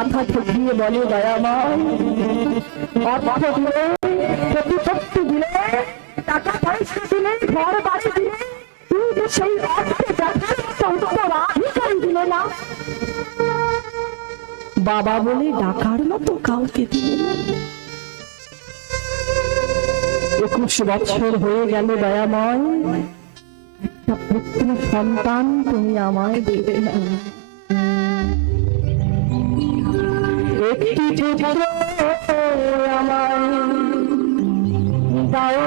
মাথা ঠেকিয়ে বলে দয়াময়, অর্থ দিলে, প্রতিপত্তি দিলে, টাকা পয়সা দিলে, ঘর বাড়ি দিলে, তুই যে সেই অর্থে দেখার মতো উত্তরাধিকারী দিলে না, বাবা বলে ডাকার মতো কাউকে দিলে না। 21 বছর হয়ে গেল দয়াময়, একটা পুত্র সন্তান তুমি আমায় দেবে না। একটি পুত্র আমায় দাও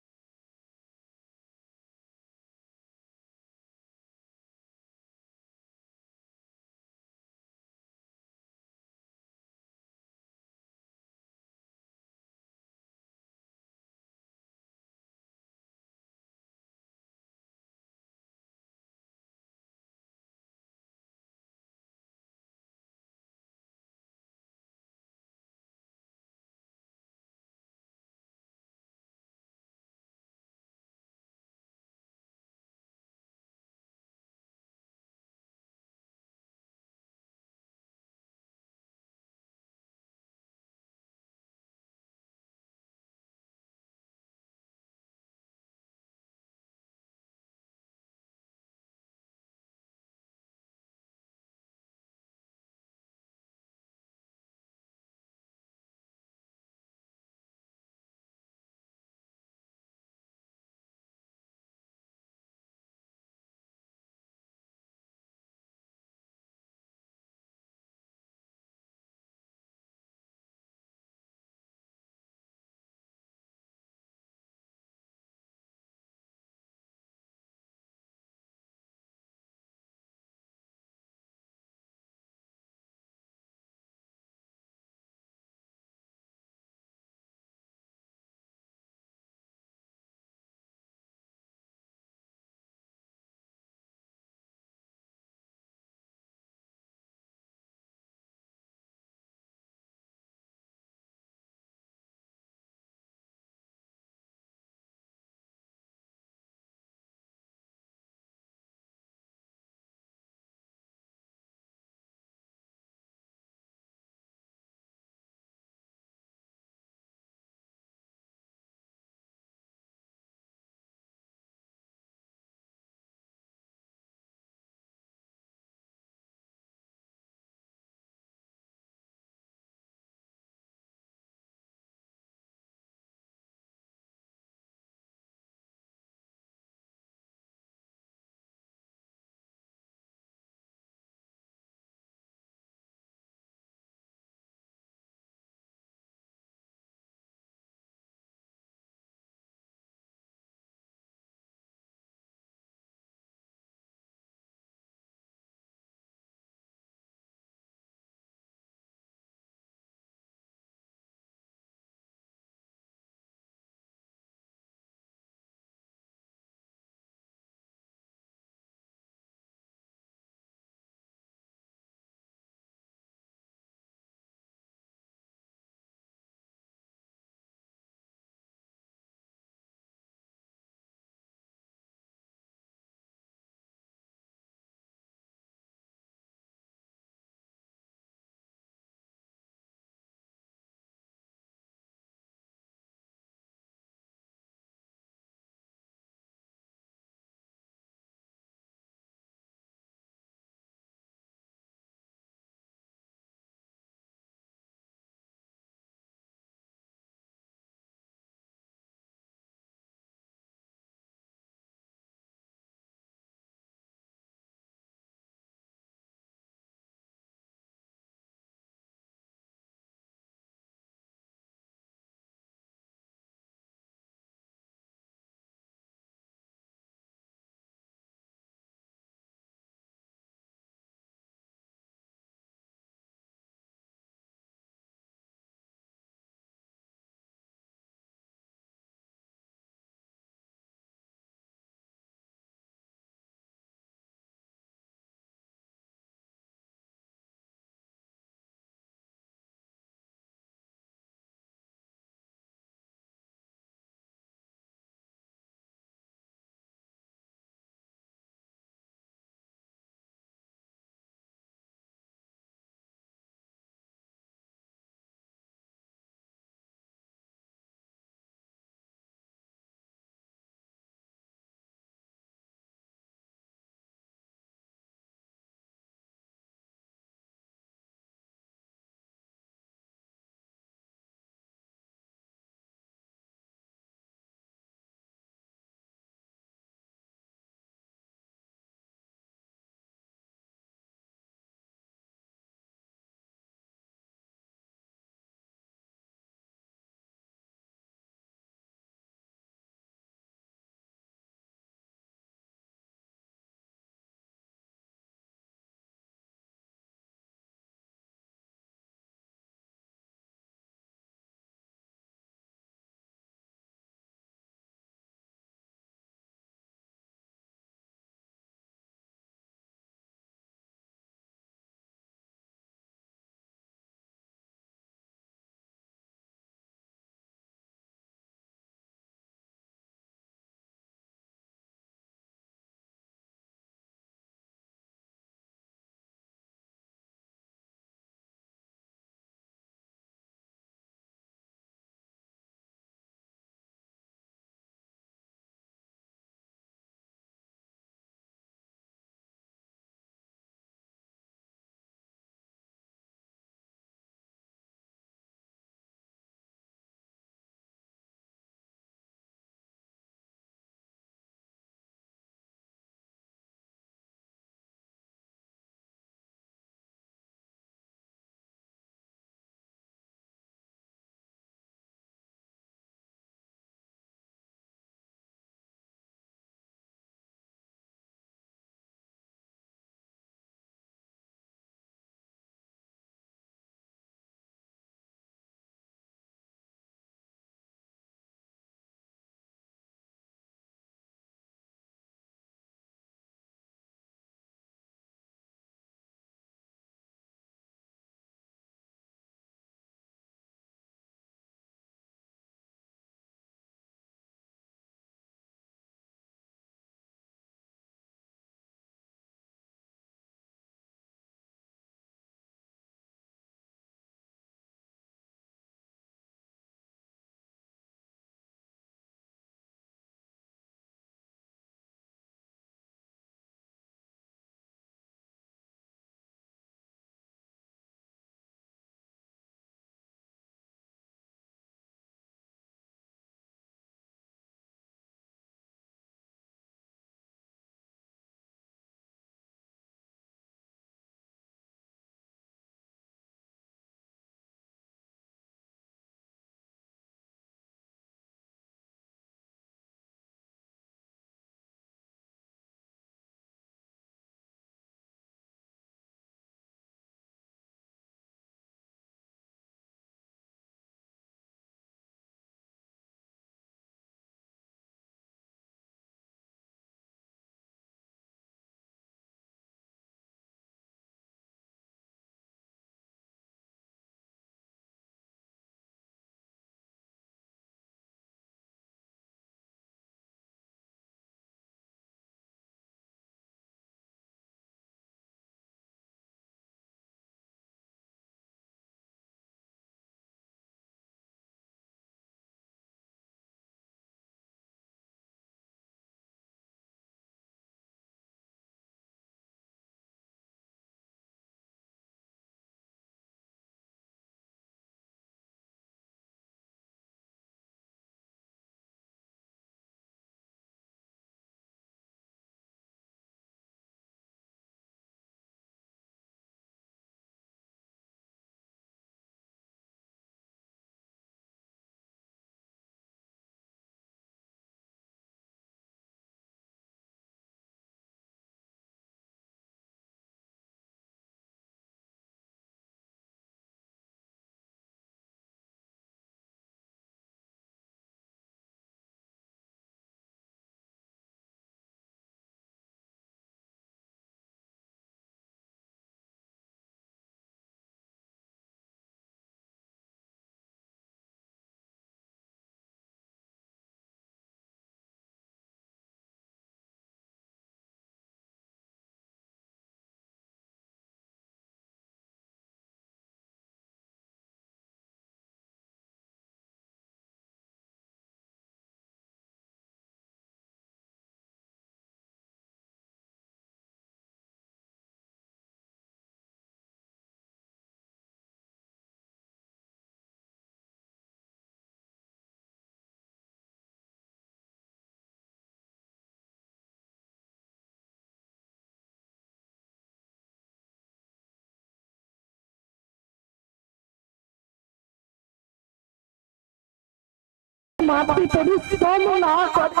মাটি পরিশ্রম না করে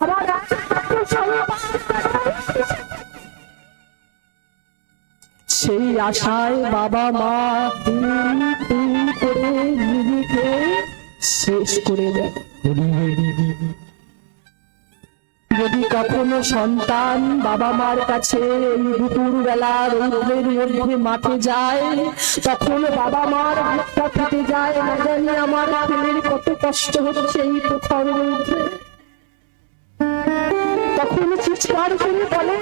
আমার সেই আশায় বাবা মা করে নিজেকে শেষ করে দেয়। যদি কখনো সন্তান বাবা মার কাছে এই দুপুর বেলা রৌদ্রের মধ্যে মাঠে যায়, তখন বাবা মার হাতটা ফেটে যায়, না জানি আমার ছেলের কত কষ্ট হচ্ছে এই প্রখর রৌদ্রে। তখন চিৎকার করে বলে,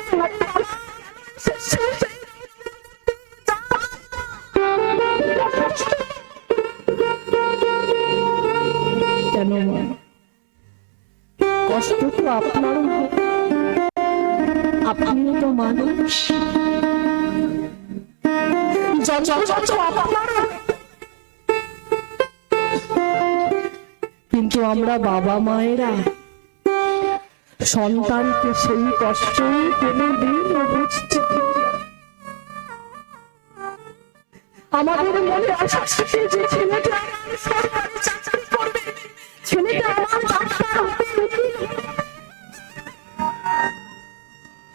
কেন মা? কষ্ট তো আপনারও, আপনিও তো মানুষ, কিন্তু আমরা বাবা মায়েরা সন্তানকে সেই কষ্ট কোনদিন বুঝতে আমাদের মনে আশা থাকে যে ছেলেটা সরকারি চাকরি করবে, ছেলেটা আমার ডাক্তার হবে,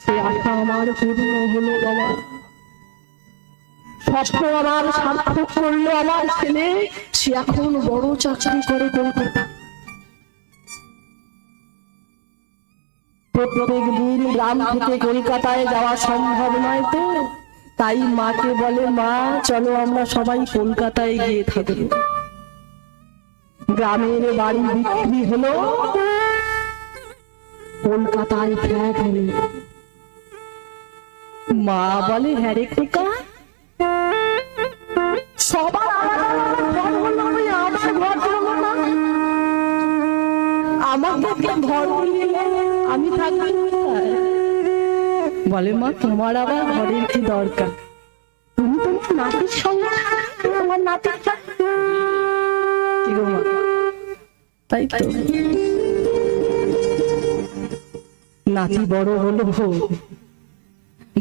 সে আশা আমার পূর্ণ হলো বাবা। স্বপ্ন আমার সার্থক করলো আমার ছেলে, সে এখন বড় চাকরি করে কলকাতা। প্রত্যেক দিন গ্রাম থেকে কলকাতায় যাওয়া সম্ভব নয়, তো তাই মাকে বলে, মা চলো আমরা সবাই কলকাতায় গিয়ে থাকবো। গ্রামের বাড়ি বিক্রি হলো, কলকাতায় ফ্ল্যাট হলো। মা বলে, হ্যাঁ রে খোকা, সবার আমাকে ঘর নিলে আমি থাকবো। বলে, মা তোমার আবার ঘরের কি দরকার, তুমি তোমার নাতির সঙ্গে তোমার নাতির তাই তো। নাতি বড় হলো,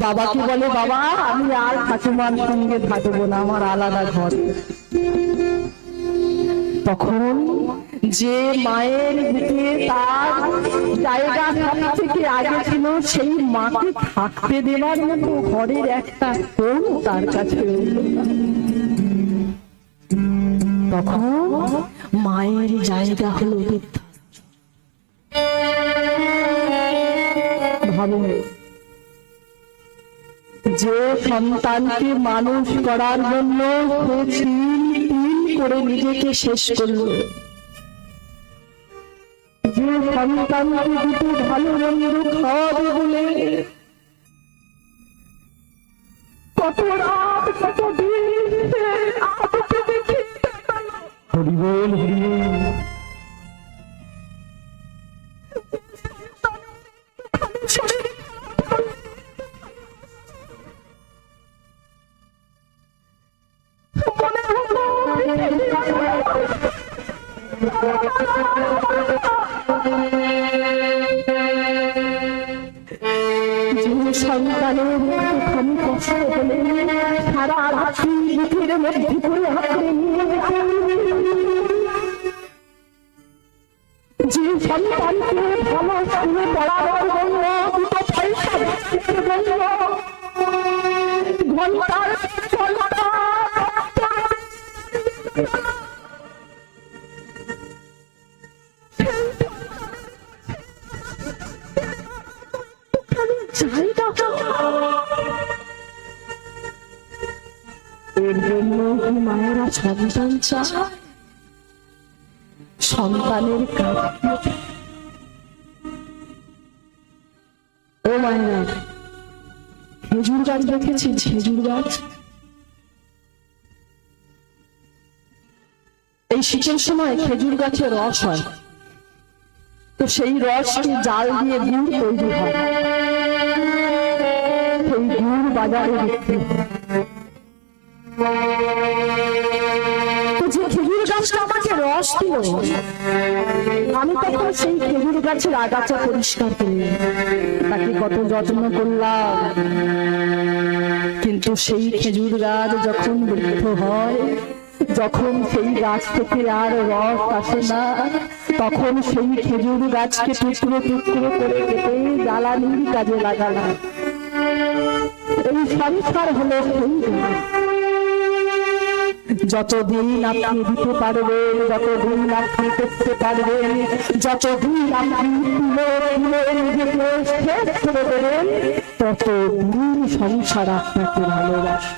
বাবাকে বলে, বাবা আমি আর ঠাকুমার সঙ্গে থাকবো না, আমার আলাদা ঘর। তখন যে মায়ের দিকে তার জায়গা সব থেকে আগে ছিল, সেই মাকে থাকতে দেওয়ার মতো ঘরের একটা কোণ তার কাছে রইল না। তখন মায়ের জায়গা হলো বৃদ্ধা। ভাবো, যে সন্তানকে মানুষ করার জন্য করে নিজেকে শেষ করলো, যে সন্তানকে দুটো ভালো মন্দ খাওয়াবে বলে কত রাত কত দিন হরিবল হরিবল, সন্তানের একটুখানি কষ্ট হলে সারা রাত্রি বুকের মধ্যে করে হাতে নিয়ে, যে সন্তানকে ভালো স্কুলে পড়াবার জন্য দুটো পয়সা জন্য ঘন্টার এর জন্য মায়েরা সন্তান চায়, সন্তানের কাজ। ও মায়েরা, খেজুর গাছ দেখেছি, খেজুর গাছ এই শীতের সময় খেজুর গাছে রস হয়, তো সেই রসকে জাল দিয়ে গুড় তৈরি হয়, সেই গুড় বাজারে বিক্রি হয়। যে খেজুর গাছটা আমাকে রস দিল, আমি তখন সেই খেজুর গাছের আগাছা পরিষ্কার করলাম, তাকে কত যত্ন করলাম, কিন্তু সেই খেজুর গাছ যখন বৃক্ষ হয় যখন সেই গাছ থেকে আর রস আসে না, তখন সেই খেজুর গাছকে টুকরো টুকরো করে কেটে জ্বালানির কাজে লাগালাম। এই সংসার হলো সেই গাছ। যতদিন আপনি দিতে পারবেন, যতদিন আপনি করতে পারবেন, যতদিন আপনি নিজেকে শেষ করে দেবেন, ততদিন সংসার আপনাকে ভালোবাসে।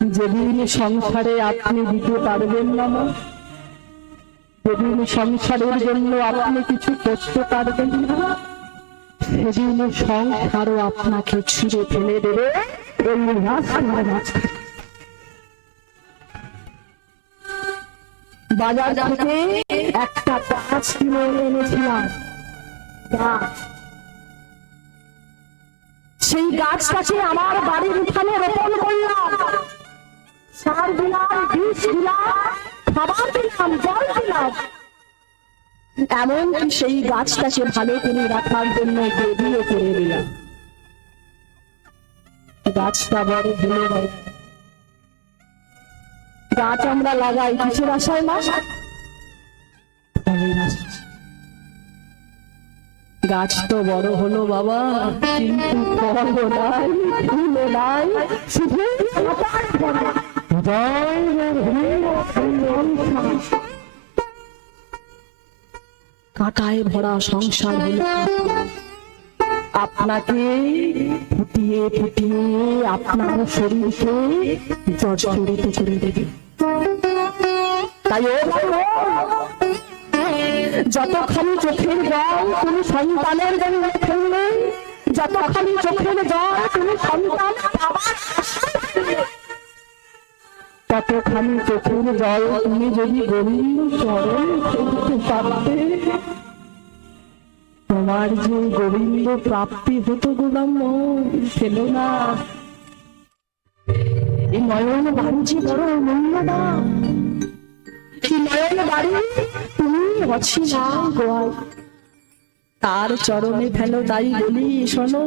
যেদিন সংসারে আপনি দিতে পারবেন না, যেদিন সংসারের জন্য আপনি কিছু করতে পারবেন না, সেদিন সংসারও আপনাকে ছুঁড়ে ফেলে দেবে এই রাস্তার মাঝখানে। বাজার থেকে একটা গাছ কিনে এনেছিলাম, গাছ। সেই গাছটাকে আমার বাড়ির উঠানে রোপণ করলাম, সার দিলাম, বীজ দিলাম, খাবার দিলাম, জল দিলাম। এমনকি সেই গাছটাকে ভালো করে রাখার জন্য বেদিও করে দিলাম। গাছটা বড় হলো। গাছ আমরা লাগাই কিসের আশায় না? গাছ তো বড় হলো বাবা, কিন্তু ফলও নাই, ফুলও নাই, শুধু কাঁটায় ভরা সংসার হলো। আপনাকে ফুটিয়ে ফুটিয়ে আপনার শরীরকে জর্জরিত করে দেবে। তাই যতখানি চোখের জল তুমি সন্তানের জন্য ফেললে, যতখানি চোখের জল তুমি সন্তান ততখানি চোখের জল তুমি যদি গোবিন্দ চরণ ফেলতে পারতে, তোমার যে গোবিন্দ প্রাপ্তি হতো গোলাম, ফেলো না। এই নয়ন বাড়ি যে বড় মূল্যবান, এই নয়ন বাড়ি তুমি অছিনা গোয়াল, তার চরণে ফেলো। তাই বলি শোনো,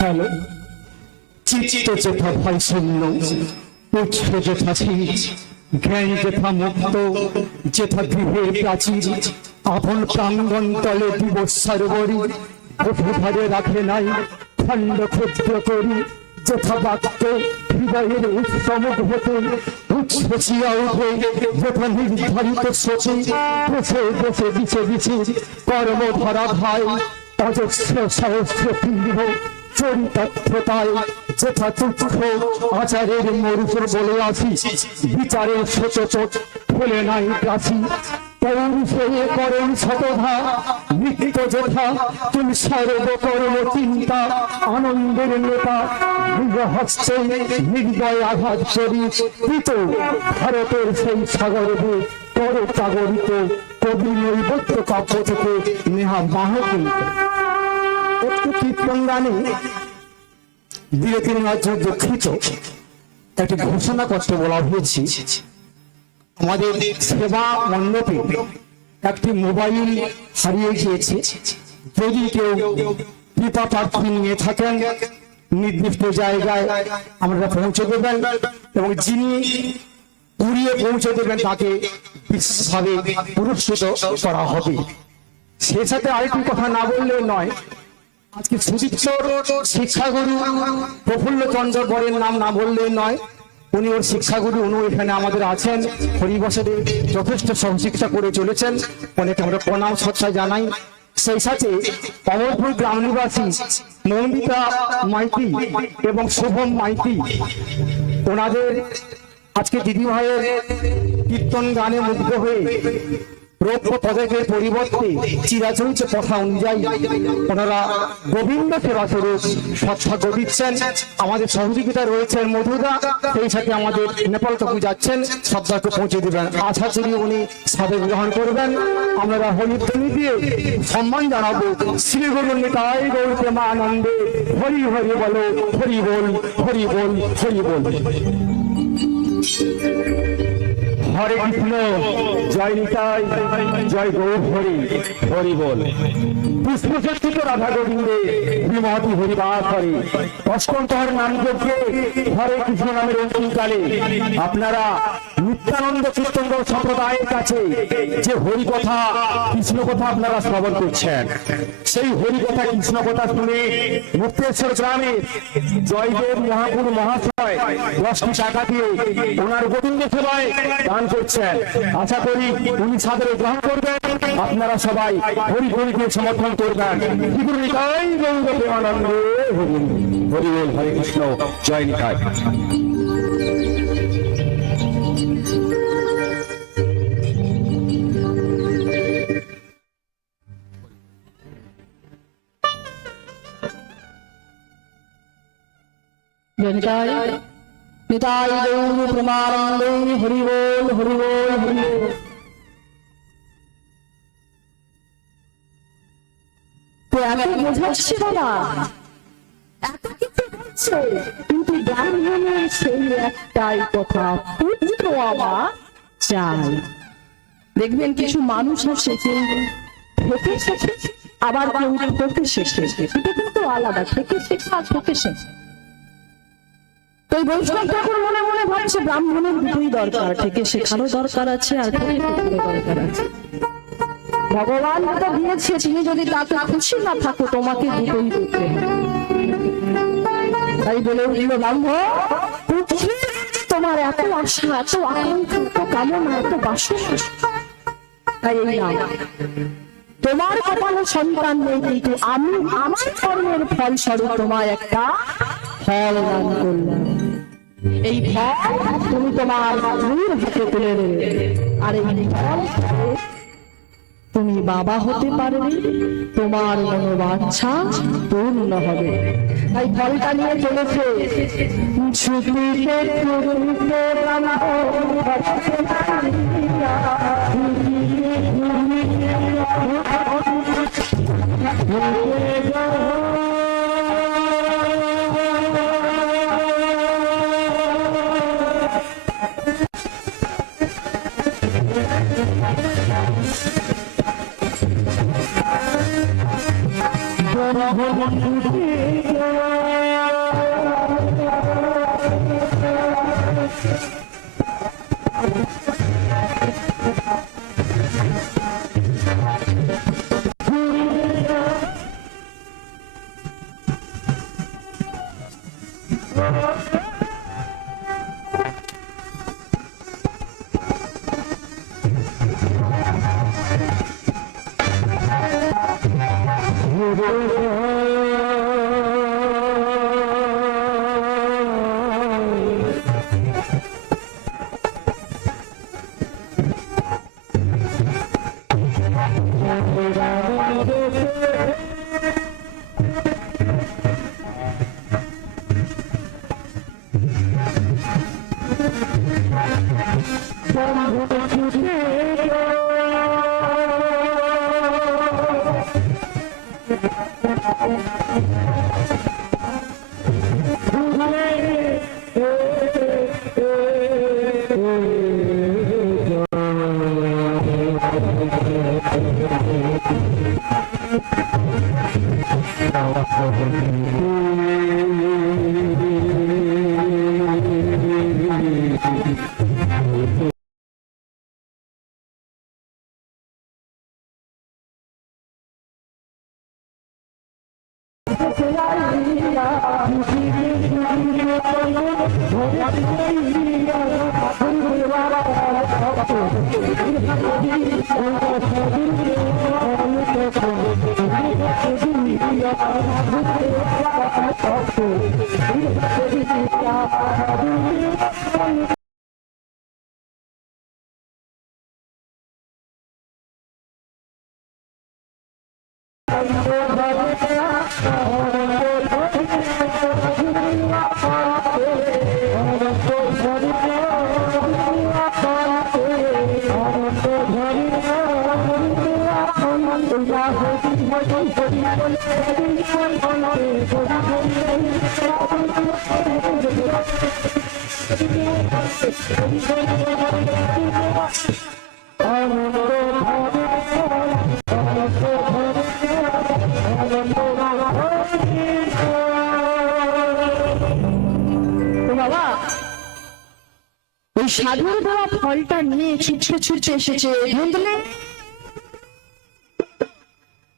হ্যালো, চিত্ত যেথা ভয় শূন্য, উৎস যেথা স্থির, জ্ঞান যেথা মুক্ত, যেথা গৃহের প্রাচীর, আপন প্রাঙ্গণ তলে দিবস সরোবরী, গভীরে রাখে নাই খণ্ড ক্ষুদ্র করি, যেথা বাক্য হৃদয়ের উৎসমুখ হতে উচ্ছ্বসিয়া উঠে, যেথা নির্ধারিত সোচে বেছে বেছে বিছে বিছে কর্ম ধরা ভাই, অজস্র সহস্র পিণ্ড চরিতার্থতায় যেথা তুচ্ছ আচারের মরুচর বলে আসি, বিচারের সচোচ ফেলে নাই কাশি, পৌরুষে করেন শতধা নিত্য যথা, তুমি সর্বকর্ম চিন্তা আনন্দের নেতা, নিজ হস্তে নির্দয় আঘাত করি পিত ভারতের সেই সাগরে পরে জাগরিত কবি নৈবত্য কাব্য থেকে নেহা মাহকিত একটু কীর্তন গানে বিরতির মাঝে দুঃখিত একটি ঘোষণা করতে বলা হয়েছে। আমাদের সেবা মণ্ডপে একটি মোবাইল হারিয়ে গিয়েছে। যদি কেউ কৃপা প্রার্থী নিয়ে থাকেন নির্দিষ্ট জায়গায় আমরা পৌঁছে দেবেন এবং যিনি উড়িয়ে পৌঁছে দেবেন তাকে বিশেষভাবে পুরস্কৃত করা হবে। সে সাথে আরেকটি কথা না বললে নয়, আজকে সুদীপ্ত শিক্ষাগুরু প্রফুল্ল চন্দ্র বরের নাম না বললে নয়। উনি ওর শিক্ষাগুরু, উনি এখানে আমাদের আছেন, হরিবসরে যথেষ্ট সহশিক্ষা করে চলেছেন, অনেক আমরা প্রণাম শ্রদ্ধা জানাই। সেই সাথে অমরপুর গ্রাম নিবাসী মৌমিতা মাইতি এবং শুভম মাইতি, ওনাদের আজকে দিদিভাইয়ের কীর্তন গানে মুগ্ধ হয়ে রৌপ্য পদকের পরিবর্তে চিরাচরিত কথা অনুযায়ী ওনারা গোবিন্দ সেবা স্বরূপ সৎসাগ্য দিচ্ছেন। আমাদের সহযোগিতা রয়েছেন মধুদা, সেই সাথে আমাদের নেপাল তকু যাচ্ছেন, শ্রদ্ধাকে পৌঁছে দেবেন। আশা করি উনি সাবেক গ্রহণ করবেন। আমরা হরিধ্বনি দিয়ে সম্মান জানাবো শ্রী গুরু নিতাই গৌর প্রেমানন্দে। হরি হরি বলো, হরি বল, হরি বল, হরি বল। হরে কৃষ্ণ, জয় নিতাই, জয় গৌর হরি, হরি বল। পুষ্পচর্চিত রাধা গোবিন্দে শ্রীমতী হরিবাস হরি। অষ্টম প্রহর নাম যজ্ঞে হরে কৃষ্ণ নামের অন্তিমকালে আপনারা নিত্যানন্দ কীর্তন সম্প্রদায়ের কাছে যে হরি কথা, কৃষ্ণ কথা আপনারা শ্রবণ করছেন, সেই হরি কথা, কৃষ্ণ কথা শুনে মুক্তেশ্বর গ্রামে জয়দেব মহাপুর মহাশয় 10টি টাকা দিয়ে ওনার গোবিন্দ সেবায় দান করছেন। আশা করি উনি সাদরে গ্রহণ করবেন, আপনারা সবাই হরি হরিকে সমর্থন করবেন। শ্রী নিতাই গৌর প্রেমানন্দে হরি হরি বল। হরে কৃষ্ণ, জয় নিতাই। নিতাই নিতাই গৌর প্রেমানন্দে হরি বল, হরি বল, হরি বল। তো এত বোঝাচ্ছে বাবা, এত কিছু বলছে, কিন্তু ব্রাহ্মণের সেই একটাই কথা, পুত্র আমার চাই। দেখবেন কিছু মানুষ আছে থেকে শেখে, আবার কেউ থেকে শেখে, এটা কিন্তু আলাদা, থেকে শেখা আর থেকে শেখা। তো বৈষ্ণব ঠাকুর মনে মনে ভাবছে ব্রাহ্মণের দুটোই দরকার, থেকে শেখারও দরকার আছে আর থেকে দরকার আছে। ভগবান যেটা দিয়েছে, তুমি যদি তাতে খুশি না থাকো, তোমাকে দুটোই করতে হবে। তাই বলে উঠল ব্রাহ্মণ, তোমার এত আশা, এত আকাঙ্ক্ষা, এত কামনা, এত বাসনা, তাই এই নাম তোমার কপালে সন্তান নেই, কিন্তু আমি আমার কর্মের ফল স্বরূপ তোমায় একটা ফল দান করলাম। এই ফল তুমি তোমার গুরুর হাতে তুলে দেবে, আর এই ফল তুমি বাবা হতে পারবে, তোমার মনোবাঞ্ছা পূর্ণ হবে। তাই ফলটা নিয়ে চলেছে ছুটিতে ছুটিতে ওই সাধুর দেওয়া ফলটা নিয়ে ছুটতে ছুটতে এসেছে ধুন্দুলি।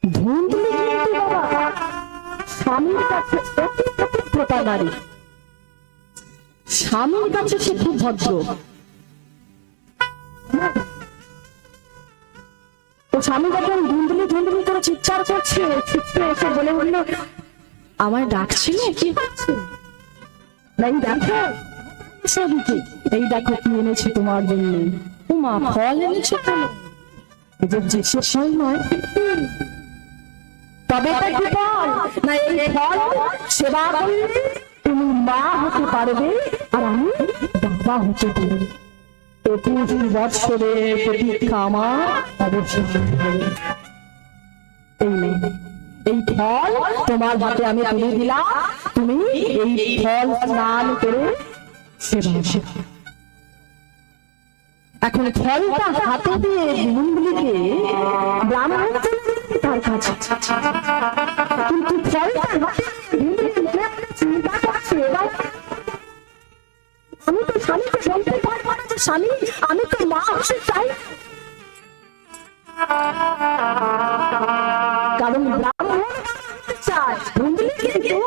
ধুন্দুলি কিন্তু বাবা স্বামীর কাছে অতি পবিত্রতা নারী, স্বামীর কাছে সে খুব ভদ্র। তো স্বামী যখন ধুন্দুলি ধুন্দুলি করে চিৎকার করছে, ছুটতে এসে বলে বললো, আমায় ডাকছিলে, কি হচ্ছে? নাই দেখো সবকে, এই দেখো কি এনেছি তোমার জন্য। ও মা, ফল এনেছো কেন? যে শেষ নয়, তবে কি ফল? না এই ফল সেবা করলে তুমি মা হতে পারবে আর আমি বাবা হতে পারবে। 21 বৎসরের প্রতীক্ষা আমার অবশ্যই হবে। এই ফল তোমার হাতে আমি তুলে দিলাম, তুমি এই ফল স্নান করে সেবা। এখন ফলটা হাতে দিয়ে ধুন্দুলিকে ব্রাহ্মণ তার কাছে, কিন্তু ফলটা চিন্তা করছে, আমি তো স্বামীকে বলতে পারবো না যে স্বামী আমি তো মা হতে চাই, কারণ ব্রাহ্মণ চায় ধুন্দুলি কিন্তু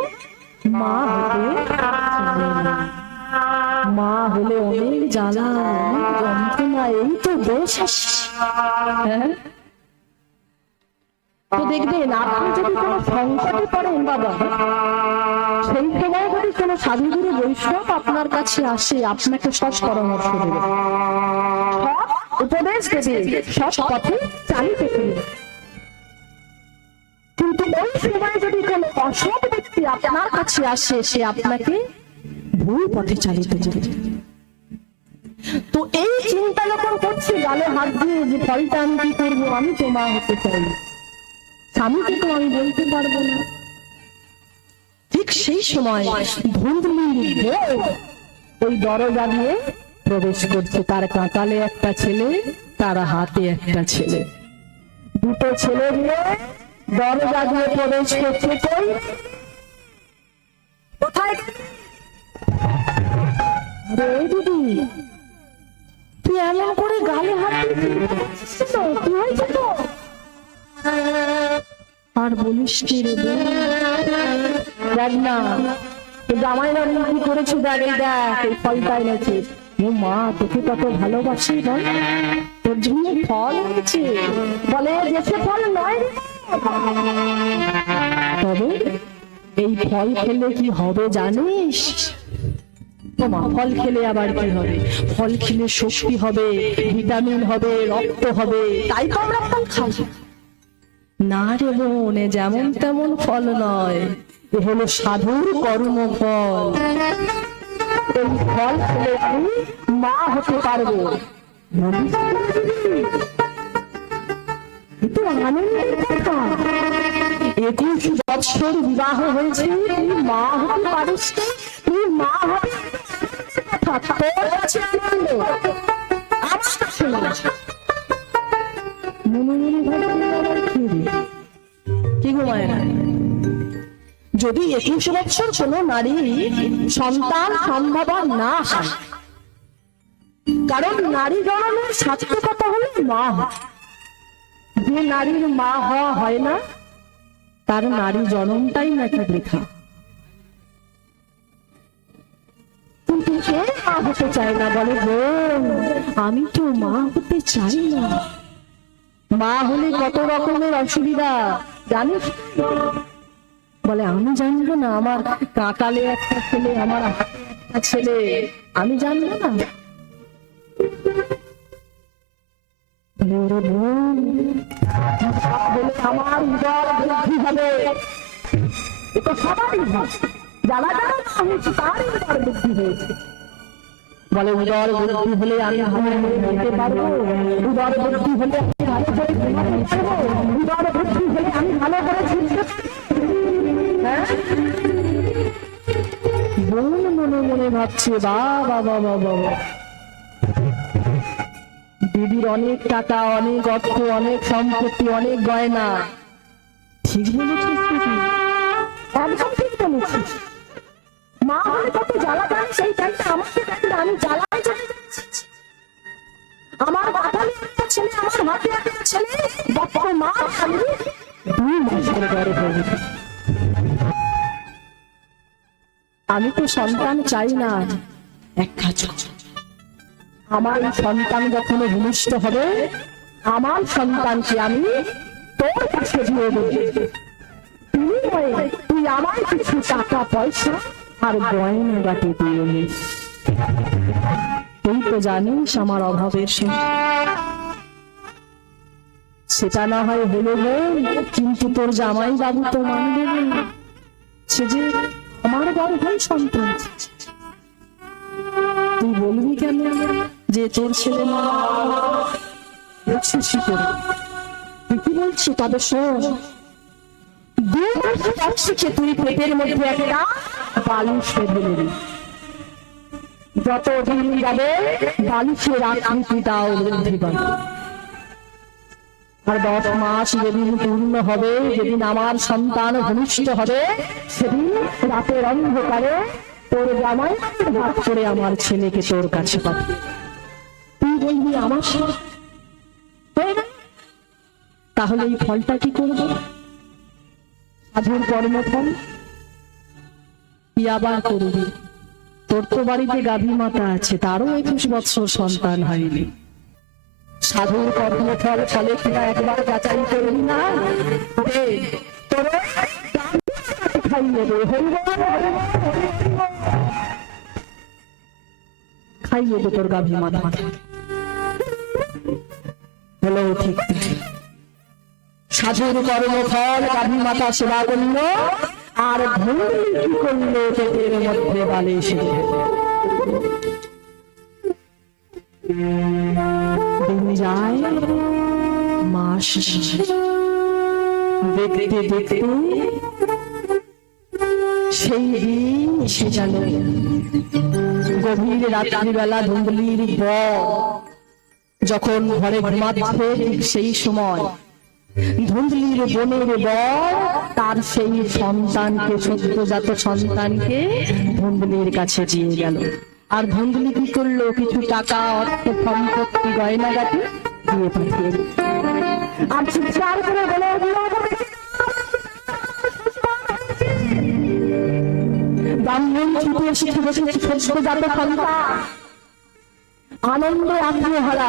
মা হতে মা হলে অনেক জ্বালা যন্ত্রণা, এই তো দোষ। তো দেখবেন আপনি যদি কোনো সংকটে পড়েন বাবা, সেই সময় যদি কোনো সাধুগুরু বৈষ্ণব আপনার কাছে আসে, আপনাকে সব পরামর্শ দেবে, সব উপদেশ দেবে, সব পথে চালিয়ে দেবে। কিন্তু ওই সময় যদি কোনো অসৎ ব্যক্তি আপনার কাছে আসে, সে আপনাকে ভুল পথে চালিত করে। তো এই চিন্তা যখন করছি গালে হাত দিয়ে যে ফলটা আমি কি করবো, আমি তো মা হতে চাই, স্বামীকে তো আমি বলতে পারবো না। ঠিক সেই সময় ধুন্দুলির বউ ওই দরজা দিয়ে প্রবেশ করছে, তার কাঁকালে একটা ছেলে, তার হাতে একটা ছেলে, দুটো ছেলে দিয়ে দরজা দিয়ে প্রবেশ করছে। কই কোথায় দিদি, তুই এমন করে গালে হাত কি হয়েছে তো? আর বলিস কি রে, দেখ না জামাই বাবু কি করেছি, দেখ এই দেখ এই ফলটা এনেছে। ও মা, তোকে কত ভালোবাসি বল, তোর জন্য ফল এনেছে, বলে যে সে ফল নয়, তবে এই ফল খেলে কি হবে জানিস? মা, ফল খেলে আবার কি হবে? ফল খেলে শক্তি হবে, ভিটামিন হবে, রক্ত হবে, তাই তো আমরা ফল খাই। না রে বোন, যেমন তেমন ফল নয়, এ হলো সাধুর কর্মফল। এই ফল খেলে আমি মা হতে পারবো। কিন্তু আনন্দের কথা, 21 বৎসর বিবাহ হয়েছে, তুই মা হতে পারিস, তুই মা হবে কি গো মায়েরা, যদি 21 বছর কোন নারী সন্তান সম্ভব না হয়, কারণ নারী জন্মের সার্থকতা হলো মা। যে নারীর মা হওয়া হয় না, তার নারী জনমটাই নাকি বৃথা। কিন্তু কে মা হতে চায় না বলে, বোন আমি তো মা হতে চাই না। মা হলে কত রকমের অসুবিধা জানিস? বলে আমি জানবো না, আমার কাকালে একটা ছেলে, আমার হাতে একটা ছেলে, আমি জানবো না? আমার উদর বৃদ্ধি হবে, এটা সবারই হয়, যারা যারা হয়েছে তারই উদর বৃদ্ধি হয়েছে। বলে উদর বৃদ্ধি হলে আমি ভালো করে খেতে পারবো, উদর বৃদ্ধি হলে আমি ভালো করে ঘুমাতে পারবো, উদর বৃদ্ধি হলে আমি ভালো করে ছুটতে বোন মনে মনে ভাবছে, বাবা বাবা বাবা, দিদির অনেক টাকা, অনেক অর্থ, অনেক সম্পত্তি, অনেক গয়না। ঠিক বলেছিস দিদি, একদম ঠিক বলেছিস। মা হলে কত জ্বালা পায়, সেই টাইমটা আমাকে দেখলে আমি জ্বালায় চলে যাচ্ছি। আমার বাবালে একটা ছেলে, আমার হাতে একটা ছেলে, বাবা মা আমি 2 মাসের গর্ভবতী। আমি তো সন্তান চাই না। এক কাজ কর, আমার এই সন্তান যখন ভূমিষ্ঠ হবে, আমার সন্তানকে আমি তোর কাছে দিয়ে দেব। তুই আমার কিছু টাকা পয়সা আর গয়না গাটি দিয়ে নিস। তুই তো জানিস আমার অভাবের সেটা না হয় হলো বোন, কিন্তু তোর জামাই বাবু তো মানবে না, সে যে আমার গর্ভের সন্তান। তুই বলবি কেন যে তোর ছেলে মা? দেখছিস করে তুই কি বলছি? তবে শোন, 2 মাস বয়সে তুই পেটের মধ্যে একটা বালিশ বেঁধে নিবি। যত দিন যাবে বালিশের আকৃতিটাও বৃদ্ধি পাবে। আর 10 মাস যেদিন পূর্ণ হবে, যেদিন আমার সন্তান ভূমিষ্ঠ হবে, সেদিন রাতের অন্ধকারে তোর জামাই হাত করে আমার ছেলেকে তোর কাছে পাবে। তুই বলবি আমার তাহলে এই ফলটা কি করবে? সাধুর কর্মফল কি আবার করবি? তোর তো বাড়িতে গাভী মাতা আছে, তারও 21 বছর সন্তান হয়নি। সাধুর কর্মফল ফলে কিনা একবার যাচাই করবি না? তোর খাইয়ে দে, খাইয়ে দে তোর গাভী মাতা। হলো ঠিক। সাধুর কর্মফল গাভী মাতা সেবা করল, আর ভুল কি করলো? পেটের মধ্যে বালিশ দিন যায়, মাস দেখতে দেখতে সেই দিন এসে গেল। গভীর রাত্রিবেলা ধুন্দুলির বর যখন ঘরে ঘুমাচ্ছে, ঠিক সেই সময় ধুন্দুলির বনের বর তার সেই সন্তানকে, সদ্যজাত সন্তানকে ধুন্দুলির কাছে দিয়ে গেল। আর ধুন্দুলি কি করলো? কিছু টাকা, অর্থ, সম্পত্তি, গয়নাগাটি দিয়ে পাঠিয়ে দিল। আর চিৎকার করে বলে ব্রাহ্মণ ছুটে এসে বসেছে সদ্যজাত সন্তান, আনন্দে আত্মহারা।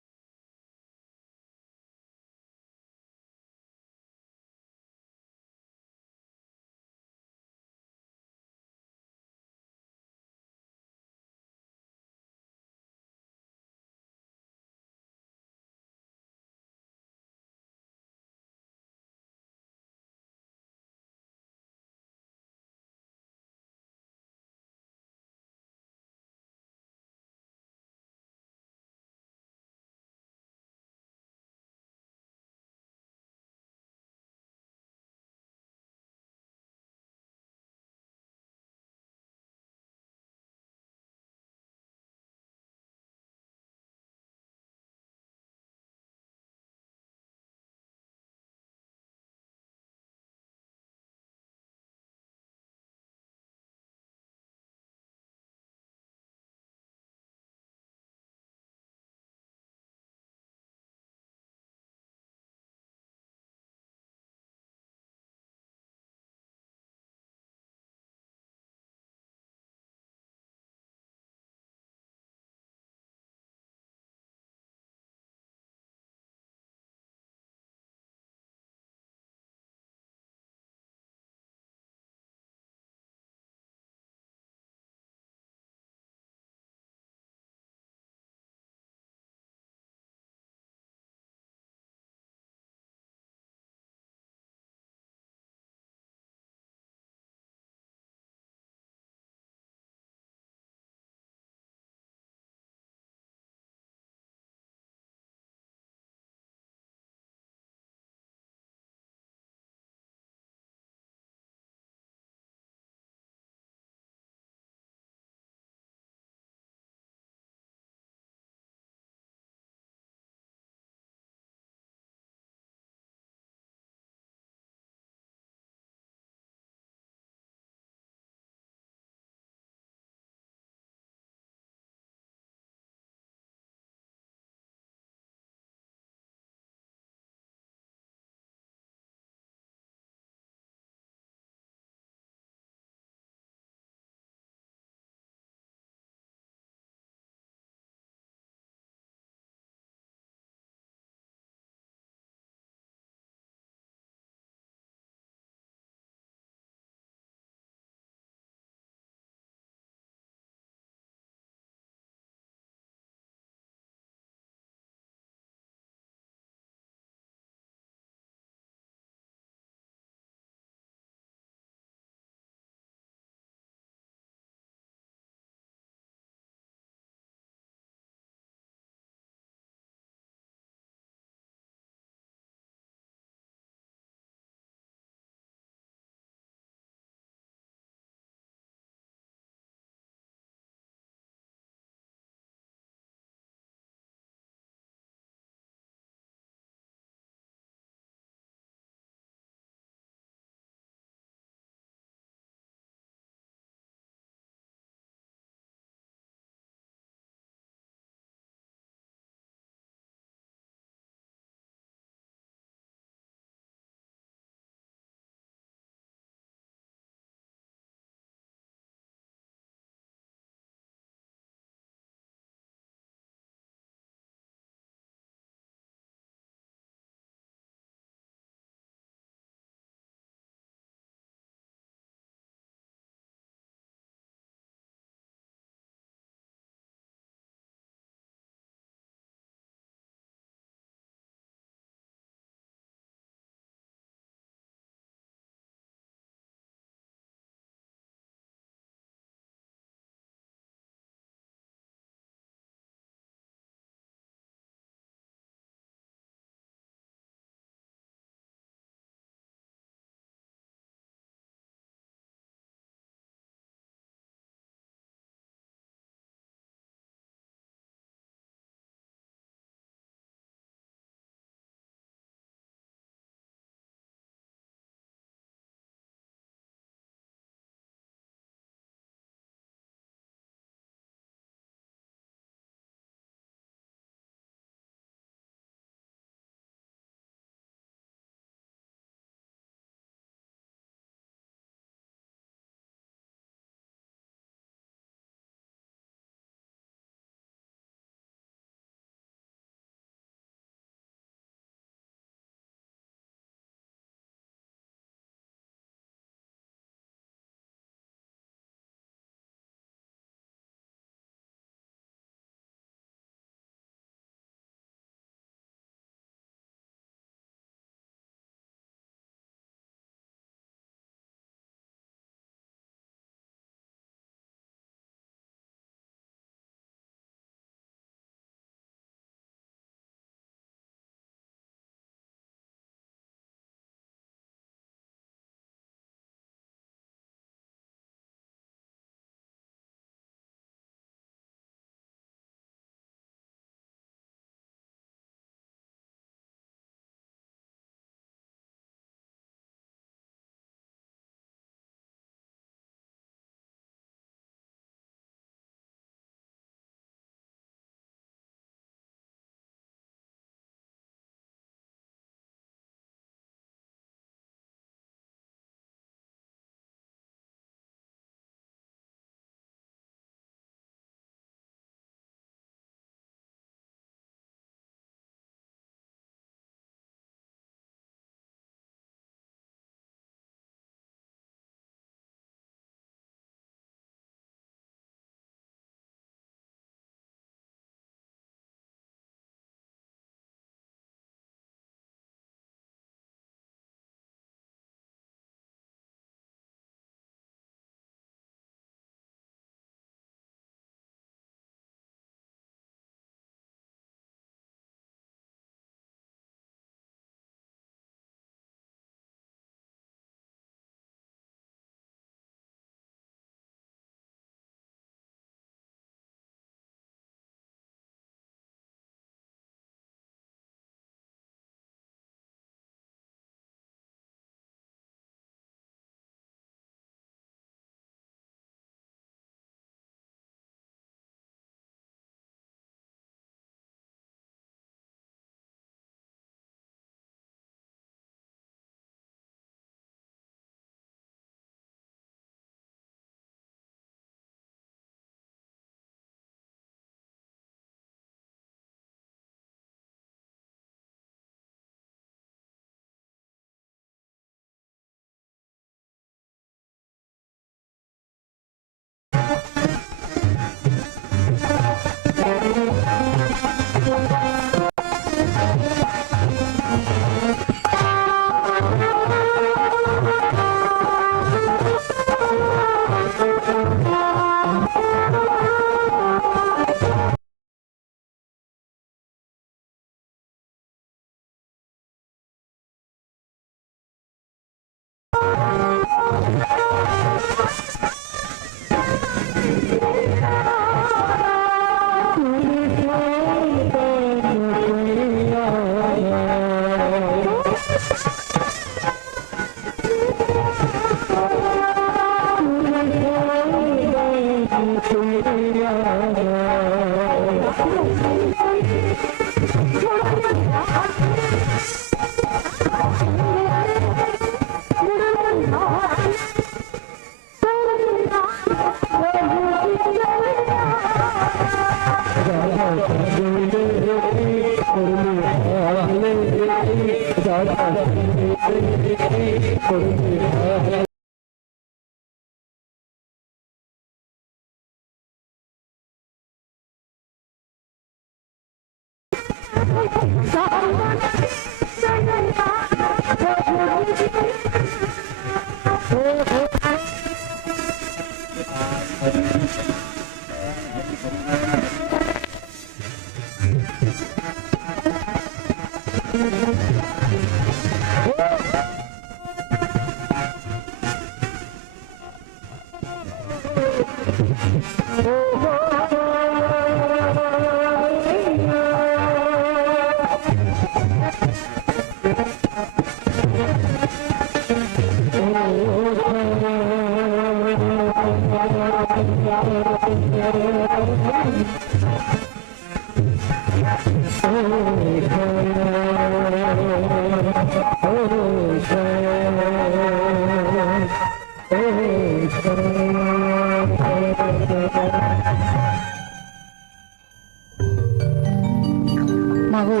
মাগো,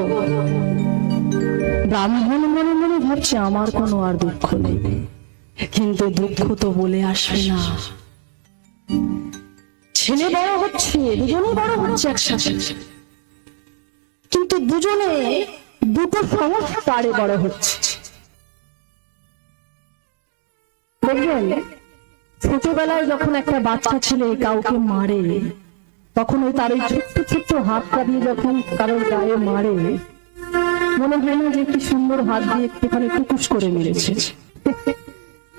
ব্রাহ্মণ মনে মনে ভাবছে আমার কোনো আর দুঃখ নেই, কিন্তু দুঃখ তো বলে আসবে না। ছেলে বড় হচ্ছে, দুজনে বড় হচ্ছে একসাথে, কিন্তু দুজনে দুটো সংস্কারে বড় হচ্ছে। দেখবেন ছোটবেলায় যখন একটা বাচ্চা ছেলে কাউকে মারে, তখন ওই তার ওই ছোট্ট ছোট্ট হাতটা দিয়ে যখন কারোর গায়ে মারে, মনে হয় না যে কি সুন্দর হাত দিয়ে একটুখানি টুকুস করে মেরেছে।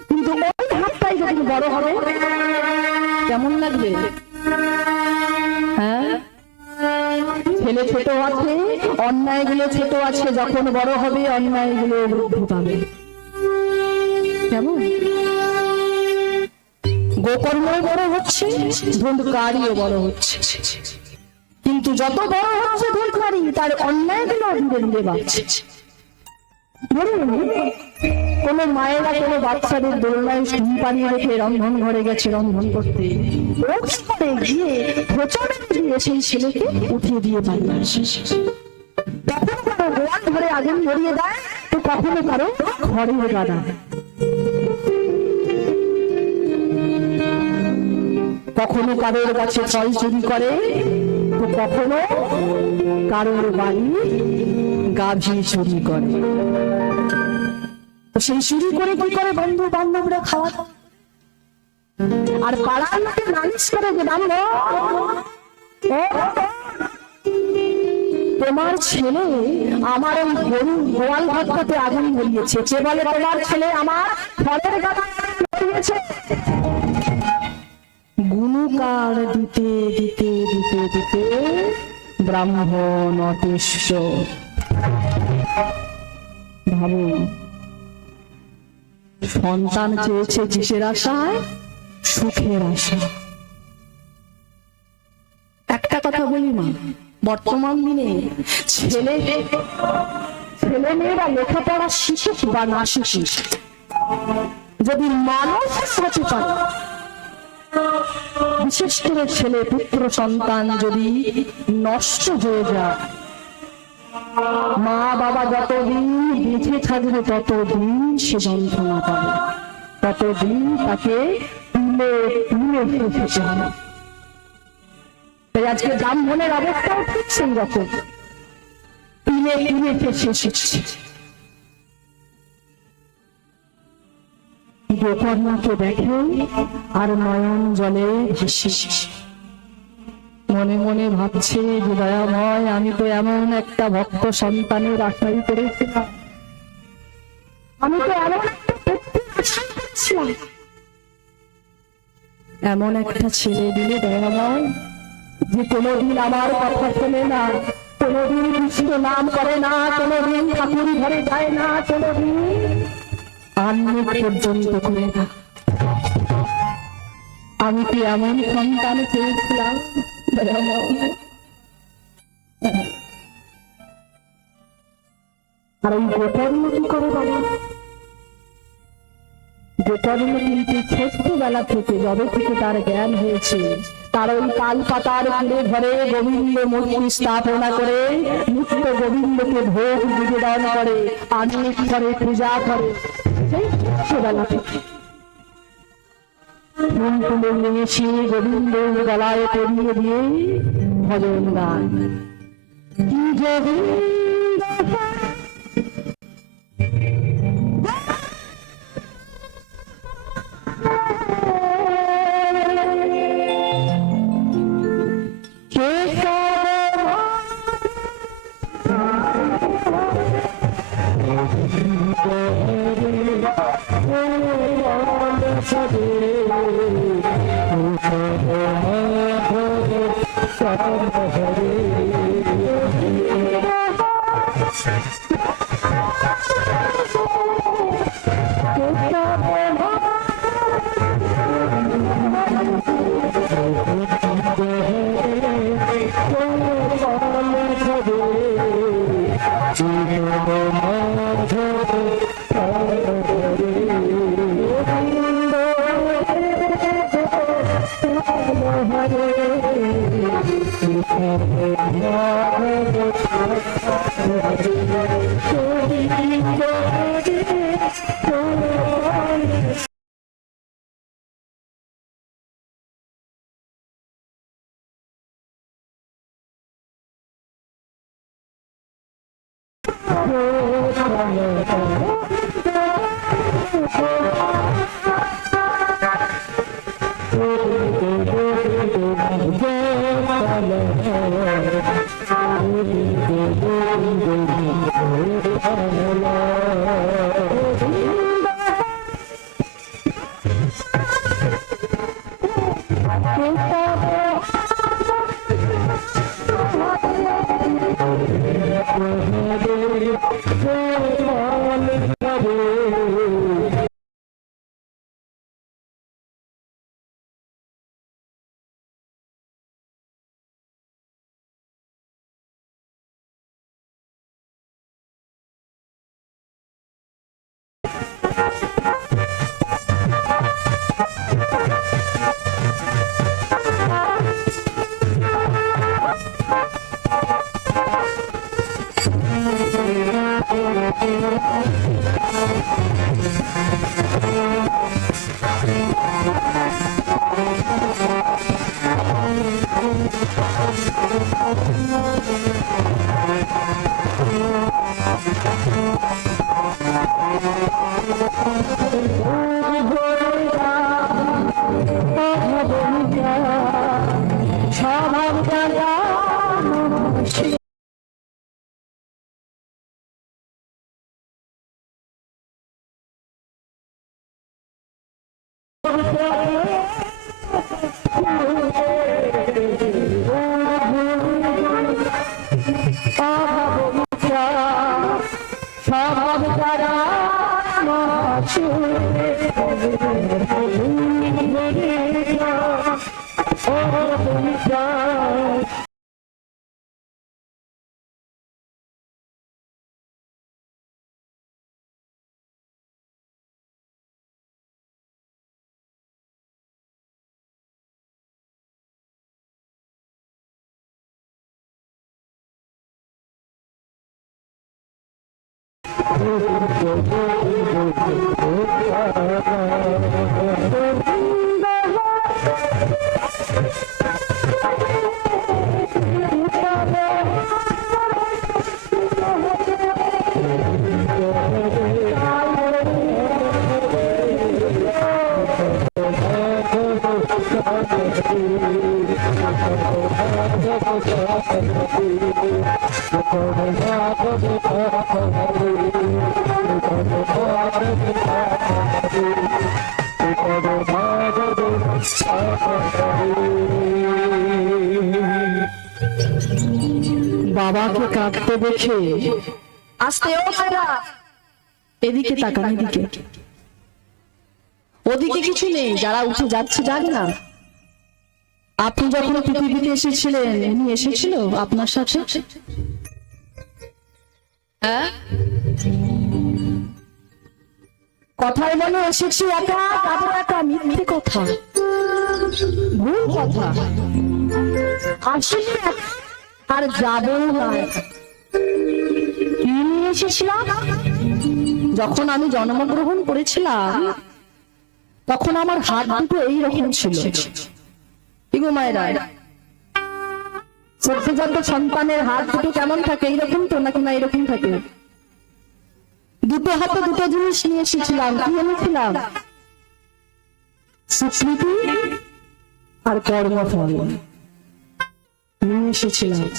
কিন্তু ওই হাতটাই যখন বড় হবে কেমন লাগবে? হ্যাঁ, ছেলে ছোট আছে, অন্যায় গুলো ছোট আছে, যখন বড় হবে অন্যায় গুলো বৃদ্ধি পাবে। কেমন? গোকর্ণ বড় হচ্ছে, ধুন্ধকারীও বড় হচ্ছে, কিন্তু যত বড় হচ্ছে ধুন্ধকারী, তার অন্যায় গুলো ধীরে ধীরে বাড়ছে। কোন মায়েরা কোনো বাচ্চাদের দোলনায় ঘুম পাড়িয়ে রেখে রন্ধন ঘরে গেছে রন্ধন করতে, গিয়ে প্রচারে দিয়ে সেই ছেলেকে উঠিয়ে দিয়ে পালিয়ে আসে। কখনো কারো গোয়াল ঘরে আগুন ধরিয়ে দেয়, তো কখনো কারো ঘরে দাঁড়ায়, কখনো কারোর কাছে ফল চুরি করে, তো কখনো কারোর বাড়ি গাভী চুরি করে। সেই চুরি করে কি করে? বন্ধু বান্ধবরা খাওয়া দাওয়া, আর পাড়ার লোকে নালিশ করে যে তোমার ছেলে আমার ওই গরু গোয়াল ঘরটাতে আগুন ধরিয়েছে। কে বলে তোমার ছেলে আমার ফলের গাদা ধরিয়েছে? গুণকার দিতে দিতে দিতে দিতে ব্রাহ্মণ অতিষ্ঠ। ভাবুন, সন্তান চেয়েছে কিসের আশায়? সুখের আশা। একটা কথা বলি মা, বর্তমান দিনে ছেলে মেয়েরা লেখাপড়া শিখুক বা না শিখুক, যদি মানুষ হতে পারে, বিশেষ করে ছেলে পুত্র সন্তান যদি নষ্ট হয়ে যায়, মা বাবা যতদিন বেঁচে থাকবে ততদিন সে যন্ত্রণা পাবে, ততদিন তাকে তুলে তুলে খেতে হবে। তাই আজকে ব্রাহ্মণের অবস্থাও ঠিক সেই রকম, তুলে তুলে খেতে এসেছে। গোকর্ণকে দেখে আর নয়ন জলে ভাসে, মনে মনে ভাবছে যে দয়াময়, আমি তো এমন একটা ভক্ত সন্তানের আশাই করেছিলাম, আমি তো এমন একটা পুত্রের আশাই করেছিলাম, এমন একটা ছেলে দিলে দয়াময়, যে কোনোদিন আমার কথা শোনে না, কোনোদিন কৃষ্ণ নাম করে না, কোনোদিন ঠাকুর ঘরে যায় না, কোনোদিন আন্নিক পর্যন্ত করে না। আমি কি এমন সন্তান পেয়েছিলাম? আর ওই গোকর্ণ কি করে বলে? গোকর্ণ কিন্তু ছোট্টবেলা থেকে, যবে থেকে তার জ্ঞান হয়েছে, তার ওই তাল পাতার কুলে ঘরে গোবিন্দ মূর্তি স্থাপনা করে নিত্য গোবিন্দকে ভোগ নিবেদন করে, আনন্দ করে, পূজা করে। সেই ছোটবেলা থেকে ফুল তুলে নিয়ে এসে গোবিন্দ গলায় পরিয়ে দিয়ে ভজন গান। কি গোবিন্দ বাবাকে কাঁদতে দেখে আস্তে ও ভাইরা এদিকে তাকান, এদিকে ওদিকে কিছু নেই, যারা উঠে যাচ্ছে যাক না। আপনি যখন পৃথিবীতে এসেছিলেন উনি এসেছিল আপনার সাথে? হ্যাঁ, কথায় বলে এসেছি একা, কাদের একা? মিথ্যে কথা। ভুল কথা, আসেনি আর যাবেও না। কি নিয়ে এসেছিলাম? যখন আমি জন্মগ্রহণ করেছিলাম তখন আমার হাত দুটো এইরকম ছিল। কি গো মায়েরা, সদ্যজাত সন্তানের হাত দুটো কেমন থাকে? এইরকম তো, নাকি না এরকম থাকে? দুটো হাতে দুটো জিনিস নিয়ে এসেছিলাম। কি এনেছিলাম? স্বীকৃতি আর কর্মফল নিয়ে এসেছিলাম।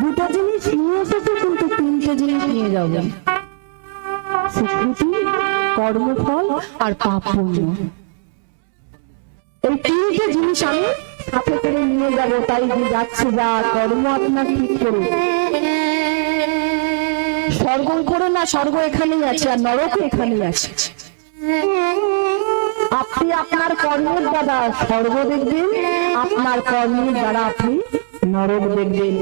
দুটো জিনিস নিয়ে এসেছে, কিন্তু তিনটে জিনিস নিয়ে যাবে: স্বীকৃতি, কর্মফল আর পাপ পুণ্য। এই তিনটে জিনিস আমি সাথে করে নিয়ে যাব। তাই যে যাচ্ছে যা, কর্ম আপনার ঠিক করুন। স্বর্গ করে না, স্বর্গ এখানেই আছে আর নরক এখানেই আছে। আপনি আপনার কর্মের দ্বারা স্বর্গ দেখবেন, আপনার কর্মের দ্বারা আপনি নরক দেখবেন।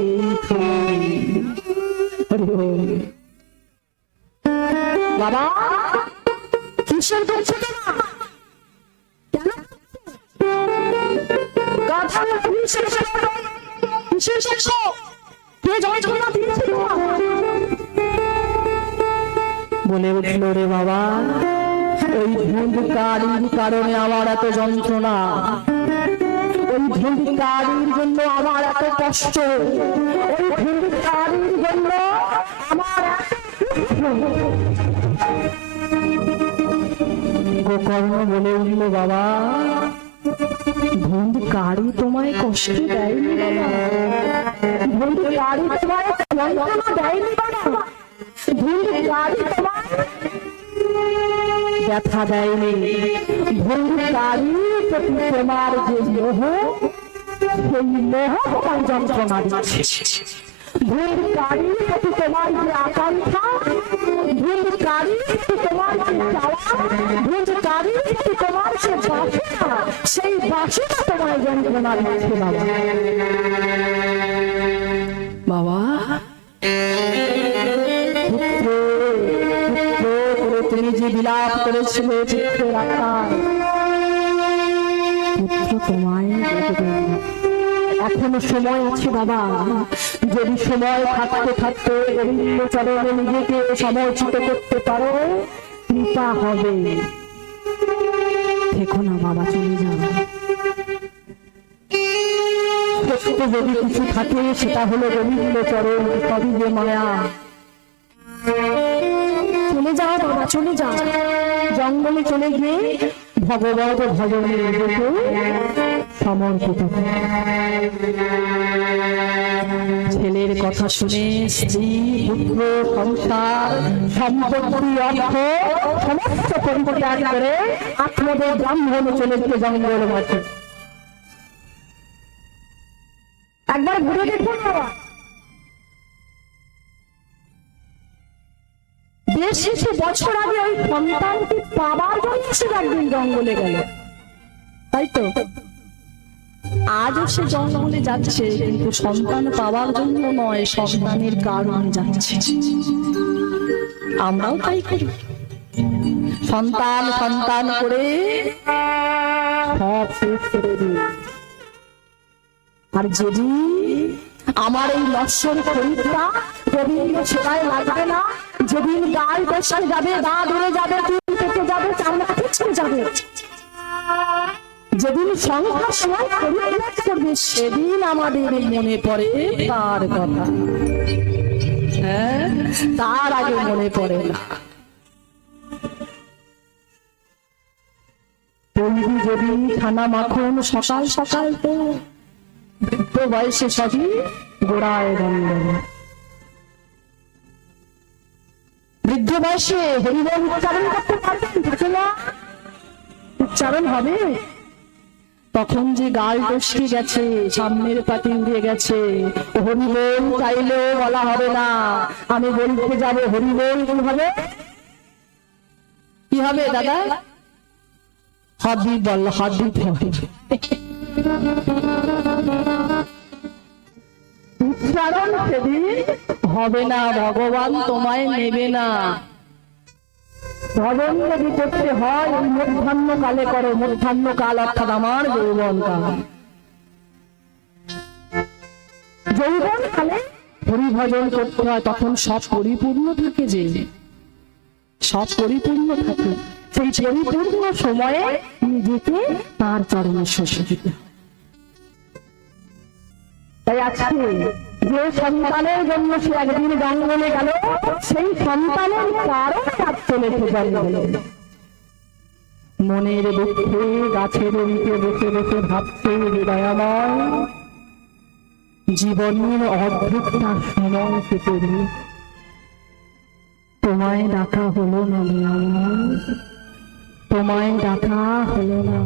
বাবা কিসের করছে না? কেন গাধা কিসের শেষ? কে যন্ত্রণা দিয়েছিল? বলে উঠল, রে বাবা, ওই ধূমকারীর কারণে আমার এত যন্ত্রণা, ওই ধূমকারীর জন্য আমার এত কষ্ট, ওই ধূমকারীর জন্য আমার গোকর্ণ বলে উঠল, বাবা, ধূমকারী তোমায় কষ্ট দেয়নি বাবা, ধূমকারী তোমায় যন্ত্রণা দেয়নি বাবা, ধূমকারী তোমায় ব্যথা দেয়নি। ধূমকারীর প্রতি তোমার যে মোহ, সেই মোহ তোমার যন্ত্রণা দিচ্ছে। ধূমকারীর প্রতি তোমার যে আকাঙ্ক্ষা, ধূমকারীর প্রতি তোমার যে চাওয়া, ধূমকারীর প্রতি তোমার যে বাসনা, সেই বাসনা তোমায় যন্ত্রণা দিচ্ছে বাবা। বাবা তুমি যে বিলাপ করেছিলে চিত্রের আকার, পুত্র তোমায় দেখবে। এখনো সময় আছে বাবা, যদি সময় থাকতে থাকতে গোবিন্দ চরণে নিজেকে সমর্পিত করতে পারো, কৃপা হবে। দেখো না বাবা, চলে যাও। সত্য যদি কিছু থাকে সেটা হলো গোবিন্দ চরণ, সবই যে মায়া। চলে যাও বাবা, চলে যাও। জঙ্গলে চলে গিয়ে ভগবত ভজনে নিজেকে সমর্পিত। ছেলের কথা শুনে স্ত্রী, পুত্র, সংসার, সম্পত্তি, অর্থ সমস্ত পরিত্যাগ করে আত্মদের ব্রাহ্মণ চলে গিয়ে জঙ্গল মাঝে। একবার ঘুরে দেখুন বাবা, বেশ কিছু বছর আগে ওই সন্তানকে পাবার জন্য সে একদিন জঙ্গলে গেল, তাই তো? আজও সে জঙ্গলে যাচ্ছে, কিন্তু সন্তান পাওয়ার জন্য নয়, সন্তানের কারণে যাচ্ছে। আমরাও তাই করি, সন্তান সন্তান করে সব শেষ করে দিই। আর যদি আমার এই নশ্বর খরিদটা গোবিন্দ সেবায় লাগবে না, যেদিন গাল বসে যাবে, গা ধরে যাবে, চুল পেকে যাবে, চামড়া পিছনে যাবে, যেদিন সংখ্যার সময় পরিত্যাগ করবে, সেদিন আমাদের মনে পড়ে তার কথা। হ্যাঁ, তার আগে মনে পড়ে না। তৈরি যদি ছানা মাখন সকাল সকাল, তো বৃদ্ধ বয়সে সবই গোড়ায় গন্ধ। বৃদ্ধ বয়সে হরিবল উচ্চারণ করতে পারবেন? থাকে না, উচ্চারণ হবে। তখন যে গাল টসকে গেছে, সামনের পাটি উড়ে গেছে, হরিবল চাইলেও বলা হবে না। আমি বলতে যাবো হরিবল, কি হবে? কি হবে দাদা? হাদি বল, হাদি হবে। উচ্চারণ সেদিন হবে না, ভগবান তোমায় নেবে না। ভজন যদি করতে হয় ওই মধ্যাহ্ন কালে করো, মধ্যাহ্ন কাল অর্থাৎ আমার যৌবন কাল। যৌবন কালে হরিভজন করতে হয়, তখন সব পরিপূর্ণ থাকে, যে সব পরিপূর্ণ থাকে, সেই পরিপূর্ণ সময়ে নিজেকে তার চরণে শোষে দিতে হয়। তাই আজকে যে সন্তানের জন্য সে একদিন জঙ্গলে গেল, সেই সন্তানের কারণে আজ চলেছে জঙ্গলে। মনের দুঃখে গাছের নিচে বসে বসে ভাবছে হৃদয়াময়, জীবনের অর্ধেকটা সময় কেটে দিল, তোমায় ডাকা হলো না, তোমায় ডাকা হলো না।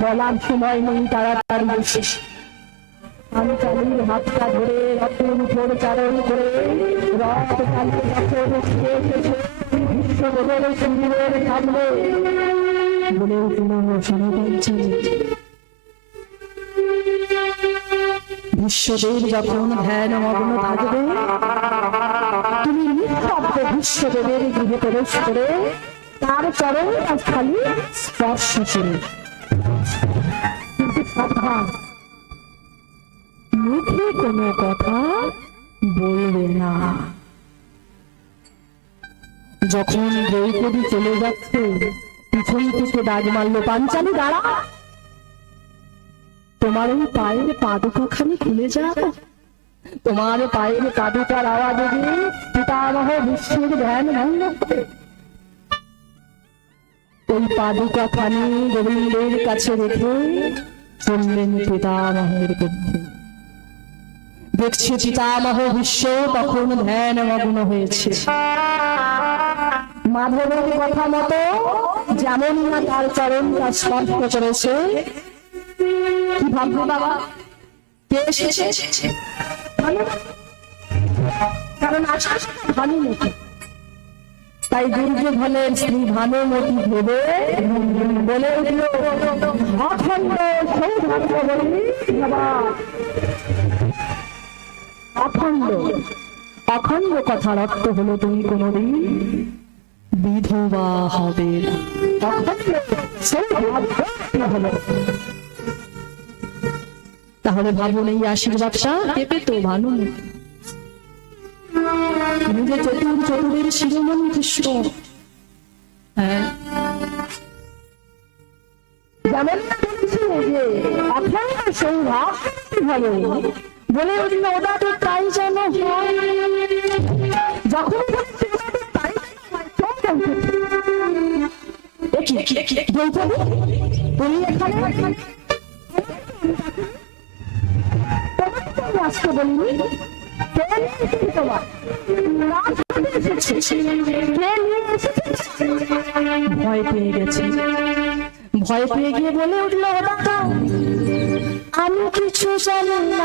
বলার সময় নেই, তাড়াতাড়ি এসে আমি চালির হাতটা ধরে রথের উপর চারণ করে রথ চালিয়ে রথের উঠে এসেছে বিশ্বদেবের শিবিরের সামনে বলে উঠল সনপঞ্চমী। বিশ্বদেব যখন ধ্যান মগ্ন থাকবে, তুমি নিঃশব্দে বিশ্বদেবের গৃহে প্রবেশ করে তার চরণ খালি স্পর্শ করে, কিন্তু সাবধান, মুখে কোনো কথা বলবে না। যখন দ্রৌপদী চলে যাচ্ছে, পিছন থেকে ডাক মারলো, পাঞ্চালী দাঁড়া, তোমার ওই পায়ের পাদুকাখানি খুলে যাও। তোমার পায়ের পাদুকার আওয়াজে পিতামহ বিশ্বের ধ্যান ভঙ্গ করে। ওই পাদুকাখানি গোবিন্দের কাছে রেখে চললেন পিতামহের গৃহে। দেখছে পিতামহ বিশ্ব তখন ধ্যান মগ্ন হয়েছে। মাধবের কথা মতো যেমন না তার চরণটা স্পর্শ করেছে, কি ভাববে বাবা, কে এসেছে? কারণ আশা ভানুমতি, তাই দুর্যোধনের স্ত্রী ভানুমতি ভেবে বলে উঠল, অখণ্ড সৌভাগ্য বলি বাবা। অখণ্ড, অখণ্ড কথার অর্থ হলো তুমি কোনদিন বিধবা হবে না। অখণ্ড সৌভাগ্য হলো, তাহলে ভাবুন এই আশীর্বাদটা কে পেত? ভানুমতি। নিজে চতুরের শিরোমণি কৃষ্ণ। হ্যাঁ, যেমন যে অখণ্ড সৌভাগ্য হবে বলে উঠল, ওটা তো তাই যেন হয়। যখন তুমি এখানে আসতে বলিনি, ভয় পেয়ে গেছে। ভয় পেয়ে গিয়ে বলে উঠল, আমি কিছু জানি না,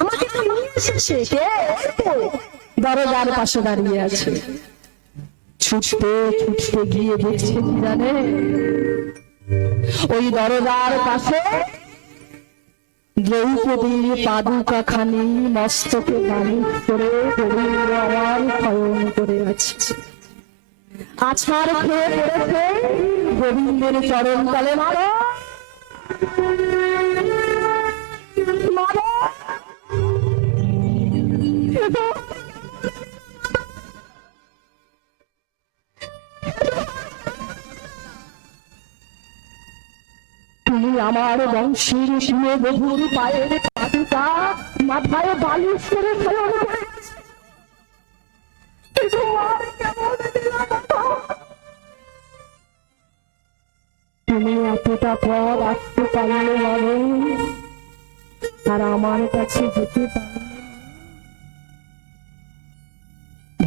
আমাকে তো নিয়ে এসেছে, দরজার পাশে দাঁড়িয়ে আছে। ছুটতে ছুটতে গিয়ে দেখছে কি জানে, ওই দরজার পাশে দ্রৌপদীর পাদুকা খানি মস্তকে বালিশ করে গোবিন্দ আমার শয়ন করে আছে। আছাড় খেয়ে পড়েছে গোবিন্দের চরণ তলে। মারো মারো, তুমি আমার বংশের শুনে বহুর পায়ের পাদুকা মাথায় বালিশ করে শয়ন করেছে। তুমি এতটা পর আসতে পারলে মানুষ, আর আমার কাছে যেতে পারলে।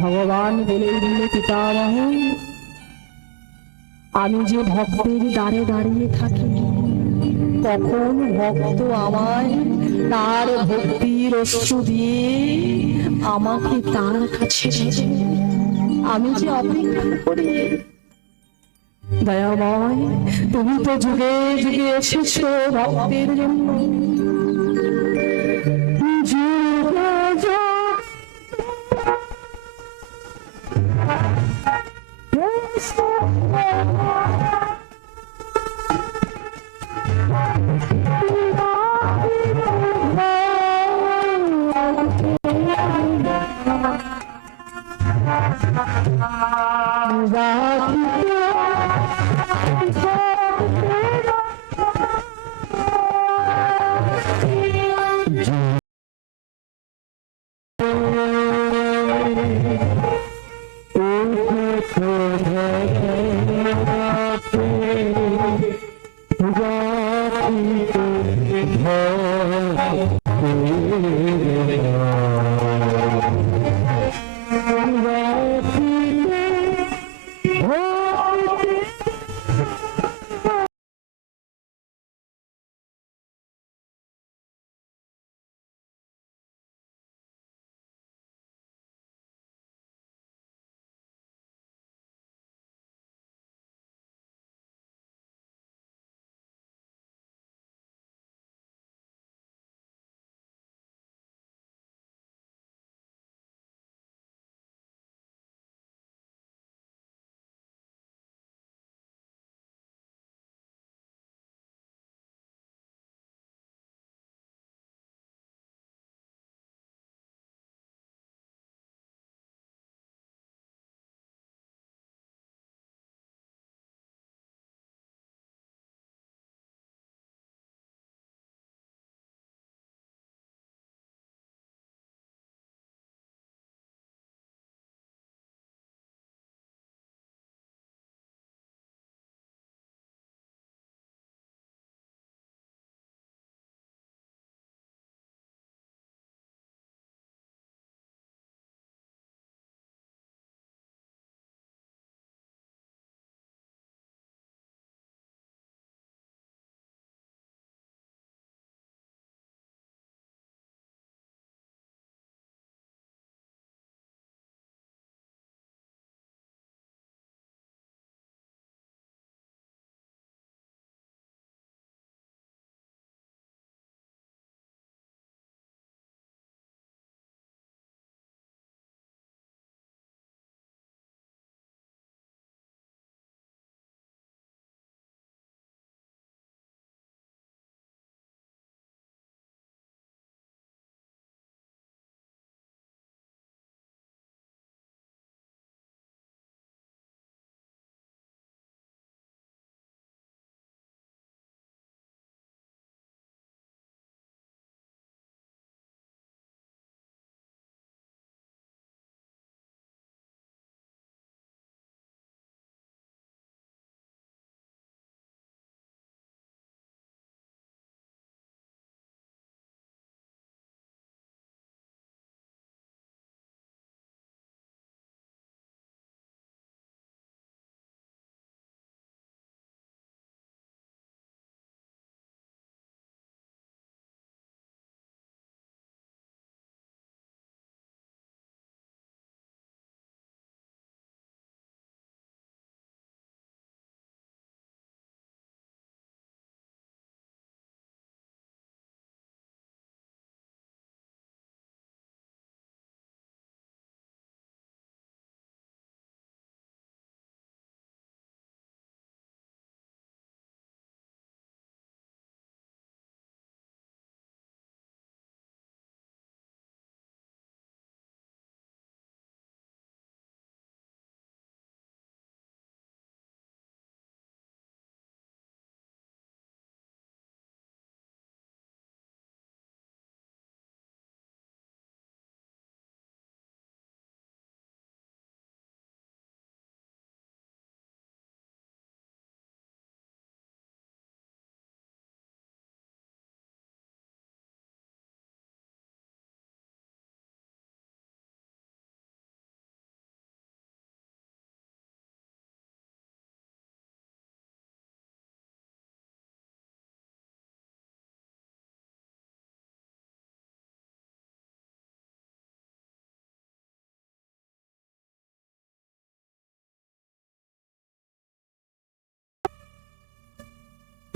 ভগবান বলে দিল, পিতামহ, আমি যে ভক্তের দ্বারে দাঁড়িয়ে থাকি, তখন ভক্ত আমায় তার ভক্তির অশ্রু দিয়ে আমাকে তার কাছে আমি যে অপেক্ষা করি। দয়াময়, তুমি তো যুগে যুগে এসেছো ভক্তের জন্য, যুগে যুগে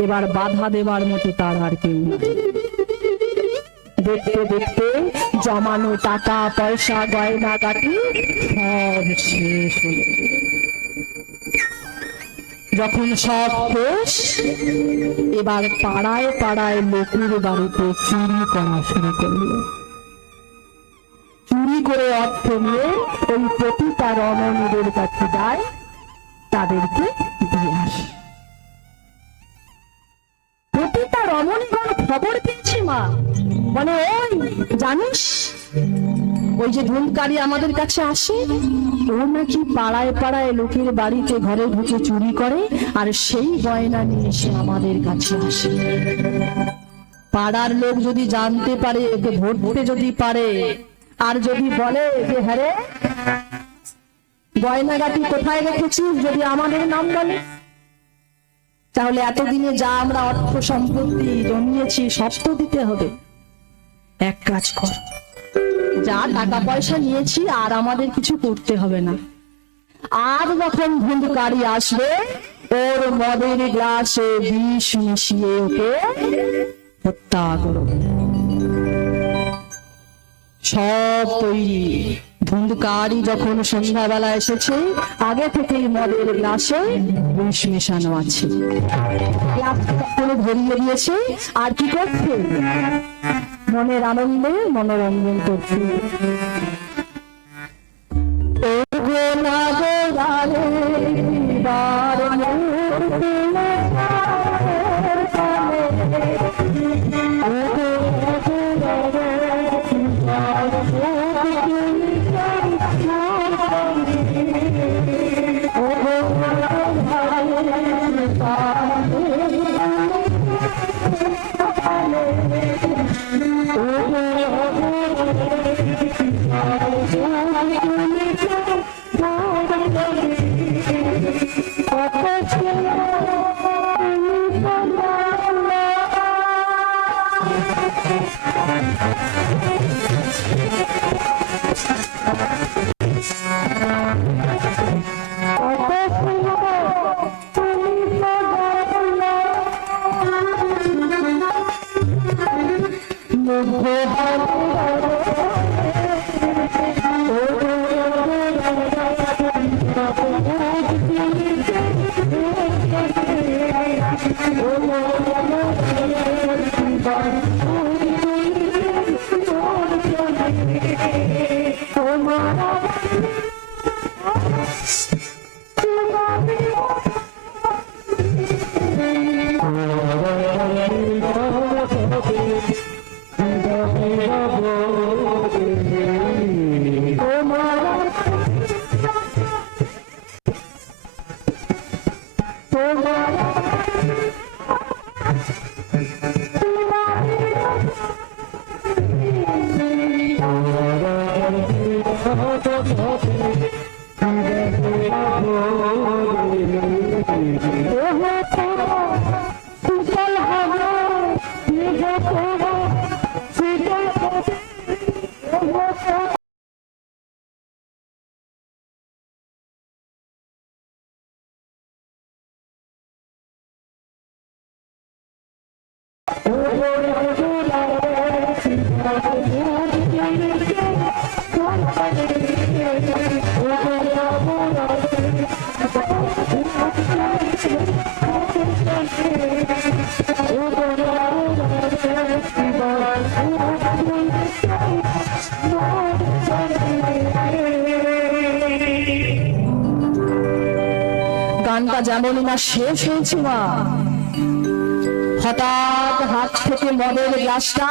এবার বাধা দেবার মতো তার আর কেউ নাই। দেখতে দেখতে জমানো টাকা পয়সা গয়না গাটি সব শেষ হলো। যখন সব শেষ, এবার পাড়ায় পাড়ায় লোকের বাড়িতে চুরি করা শুরু করলো। চুরি করে অর্থ নিয়ে ওই প্রতিটা রমণীদের কাছে যায়, তাদেরকে দিয়ে আসে। প্রতিটা রমণীগণ খবর পেয়েছে মা, মানে ওই জানিস ওই যে ধূমকারী আমাদের কাছে আসে, ও নাকি পাড়ায় পাড়ায় লোকের বাড়িতে ঘরে ঢুকে চুরি করে, আর সেই গয়না নিয়ে এসে আমাদের কাছে আসে। পাড়ার লোক যদি জানতে পারে, ওকে ধরতে যদি পারে, আর যদি বলে যে হ্যাঁ রে গয়নাগাটি কোথায় রেখেছিস, যদি আমাদের নাম বলে, তাহলে এতদিনে যা আমরা অর্থ সম্পত্তি জমিয়েছি সব তো দিতে হবে। এক কাজ কর, যা টাকা পয়সা নিয়েছি আর আমাদের কিছু করতে হবে না। আর যখন ধুন্ধুকারী আসবে, ওর মদের গ্লাসে বিষ মিশিয়ে ওকে হত্যা করো। সব তৈরি। ধুন্ধুকারী যখন সন্ধ্যাবেলা এসেছে, আগে থেকেই মদের গ্লাসে বিষ মেশানো আছে, গ্লাসটা ধরিয়ে দিয়েছে। আর কি করছে? মনের আনন্দে মনোরঞ্জন করছে। গানটা যেমন না শেষ হয়েছে মা, হঠাৎ হাত থেকে মদের গ্লাসটা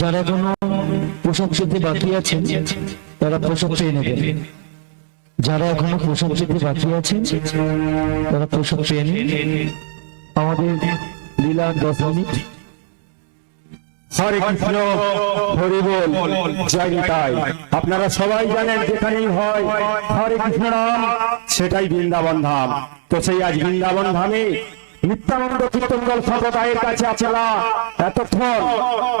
যারা কোনো পোশাক পেতে বাকি আছেন তারা পোশাক পেয়ে নেবেন। যারা এখনো পোশাক পেতে বাকি আছেন তারা পোশাক পেয়ে নিন। আমাদের লীলা 10 মিনিট। হরে কৃষ্ণ, হরি বল, জয় নিতাই। আপনারা সবাই জানেন যেখানেই হয় হরে কৃষ্ণ নাম, সেটাই বৃন্দাবন ধাম। তো সেই আজ বৃন্দাবন ধামে নিত্যানন্দ কীর্তনদল সম্প্রদায়ের কাছে আপনারা এতক্ষণ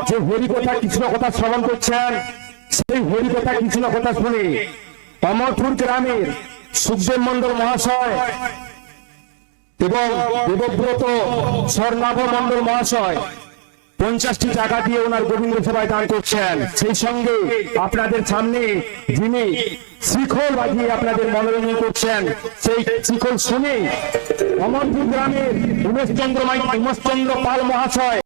যে হরিকথা কৃষ্ণ কথা শ্রবণ করছেন, সেই হরিকথা কৃষ্ণ কথা শুনে অমরপুর গ্রামের সুখদেব মন্ডল মহাশয় এবং দেবব্রত স্বর্ণাভ মন্ডল মহাশয় 50টি টাকা দিয়ে ওনার গোবিন্দ সেবায় দান করছেন। সেই সঙ্গে আপনাদের সামনে যিনি শিখল বাজিয়ে আপনাদের মনোরঞ্জন করছেন, সেই শিখল শুনে অমরপুর গ্রামের উমেশচন্দ্র পাল মহাশয়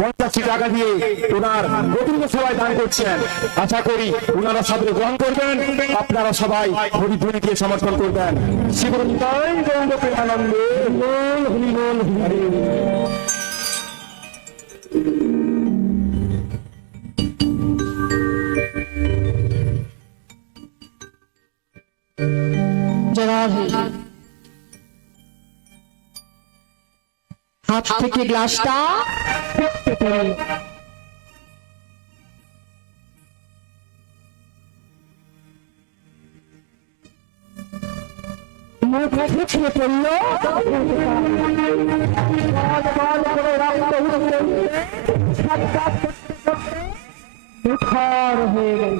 50টি টাকা দিয়ে ওনার গোবিন্দ সেবায় দান করছেন। আশা করি ওনারা সবাই গ্রহণ করবেন, আপনারা সবাই হরিধ্বনি দিয়ে সমর্থন করবেন। শিবরঞ্জয় গৌর প্রেমানন্দে হরি বল হরি বল। হাত থেকে গ্লাসটা ফেটে পড়ল। মুখে পিছিয়ে পড়ল, উদ্ধার হয়ে গেল।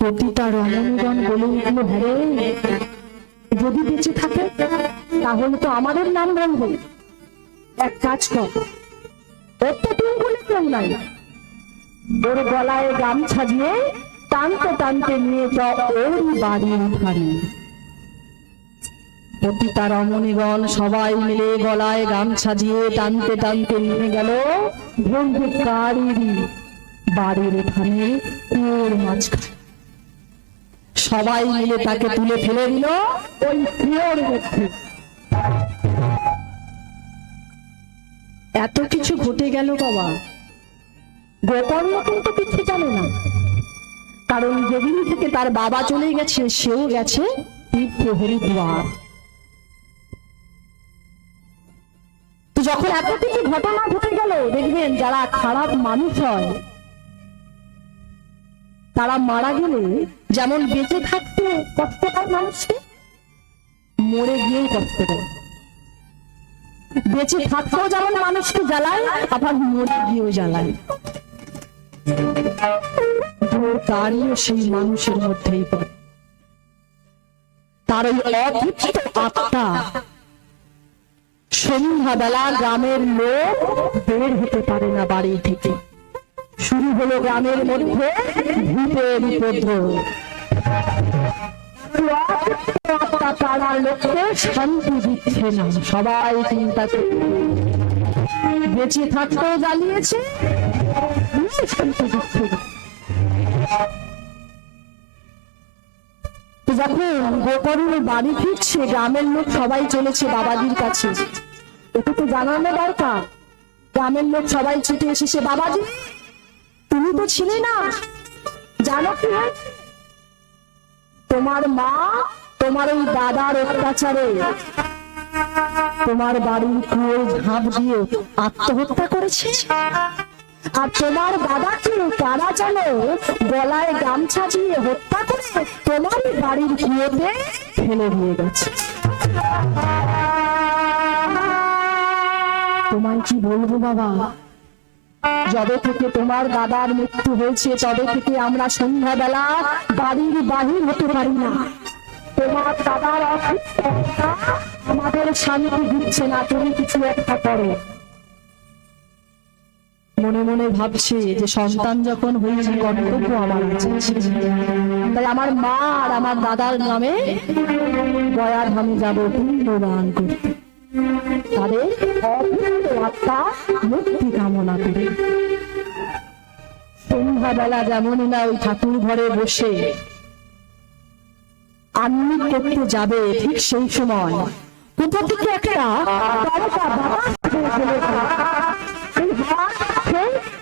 প্রতিটা রমণীগণ বলে উঠল, হ্যাঁ যদি বেঁচে থাকে তাহলে তো আমাদের নাম রাখবে। এক কাজ কর, ওর তো তিন গুলি কেউ নাই, ওর গলায় গামছা দিয়ে টানতে টানতে নিয়ে যাও ওর বাড়ির ধারে। প্রতিটা রমণীগণ সবাই মিলে গলায় গামছা দিয়ে টানতে টানতে নিয়ে গেল ভঞ্জিকারীর বাড়ির ধারে ওর মাঝখানে। সবাই মিলে তাকে তুলে ফেলে দিল ওই কুয়োর মধ্যে। এত কিছু ঘটে গেল বাবা, গোকর্ণ কিন্তু কিছু জানে না, কারণ যেদিন থেকে তার বাবা চলে গেছে সেও গেছে হরিদ্বার। তো যখন এত কিছু ঘটনা ঘটে গেল, দেখবেন যারা খারাপ মানুষ হয় তারা মারা গেলে যেমন বেঁচে থাকতে কষ্ট পায় মানুষকে, মরে গিয়েই কষ্ট দেয়। বেঁচে থাকতেও যেমন মানুষকে জ্বালায়, আবার মরে গিয়েও জ্বালায়। তারও সেই মানুষের মধ্যেই পড়ে। তার ওই অতৃপ্ত আত্মা সন্ধ্যাবেলা গ্রামের লোক বের হতে পারে না বাড়ি থেকে। শুরু হলো গ্রামের মধ্যে ভূতের উপদ্রব। পাড়ার লোককে শান্তি দিচ্ছে না, সবাই চিন্তা করছে বেঁচে থাকতেও জ্বালিয়েছে, শান্তি দিচ্ছে না। যখন গোকর্ণ বাড়ি ফিরছে, গ্রামের লোক সবাই চলেছে বাবাজির কাছে। এটা তো জানানো দরকার। গ্রামের লোক সবাই ছুটে এসেছে, বাবাজি তুমি তো ছিলে না, জানো কি হয়েছে? তোমার মা তোমার ওই দাদার অত্যাচারে তোমার বাড়ির কুয়োয় ঝাঁপ দিয়ে আত্মহত্যা করেছে। আর তোমার দাদাকে কারা যেন গলায় গামছা দিয়ে হত্যা করে তোমার বাড়ির কুয়োতে ফেলে দিয়ে গেছে। তোমায় কি বলবো বাবা, যবে থেকে তোমার দাদার মৃত্যু হয়েছে তবে থেকে আমরা সন্ধ্যাবেলা বাড়ির বাহির হতে পারি না। তোমার দাদার অসুস্থতা আমাদের শান্তি দিচ্ছে না, তুমি কিছু একটা করো। মনে মনে ভাবছে যে সন্তান যখন হয়েছে কর্তব্য আমার আছে, তাই আমার মা আর আমার দাদার নামে গয়াধামে যাবো পুণ্যদান করতে, তাদের অপূর্ণ আত্মা মুক্তি কামনা করে। সন্ধ্যাবেলা যেমন না ওই ঠাকুর ঘরে বসে আন্নিক করতে যাবে, ঠিক সেই সময় কোথা থেকে একটা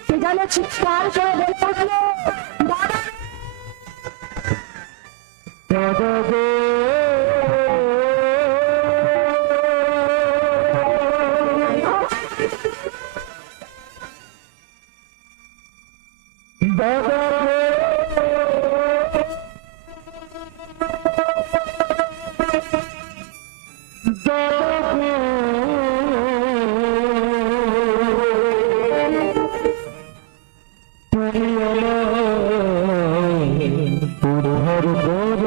সেখানে চিৎকার করে বলে উঠলো, পুরহর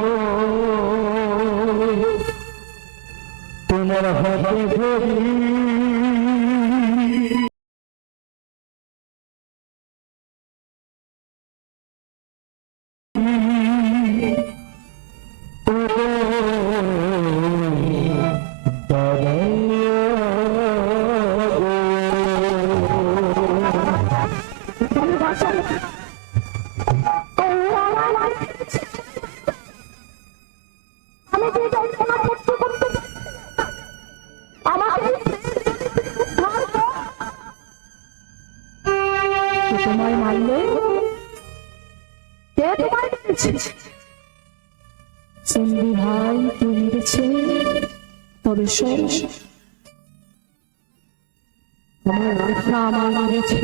আমি যে যন্ত্রণা সহ্য করতে পারি না, আমাকে উদ্ধার কর। কে তোমায় মারলে? কে তোমায় মেরেছে? চন্ডী ভাই কে মেরেছে? তবে শোন, আমার আশা আমায় মেরেছে,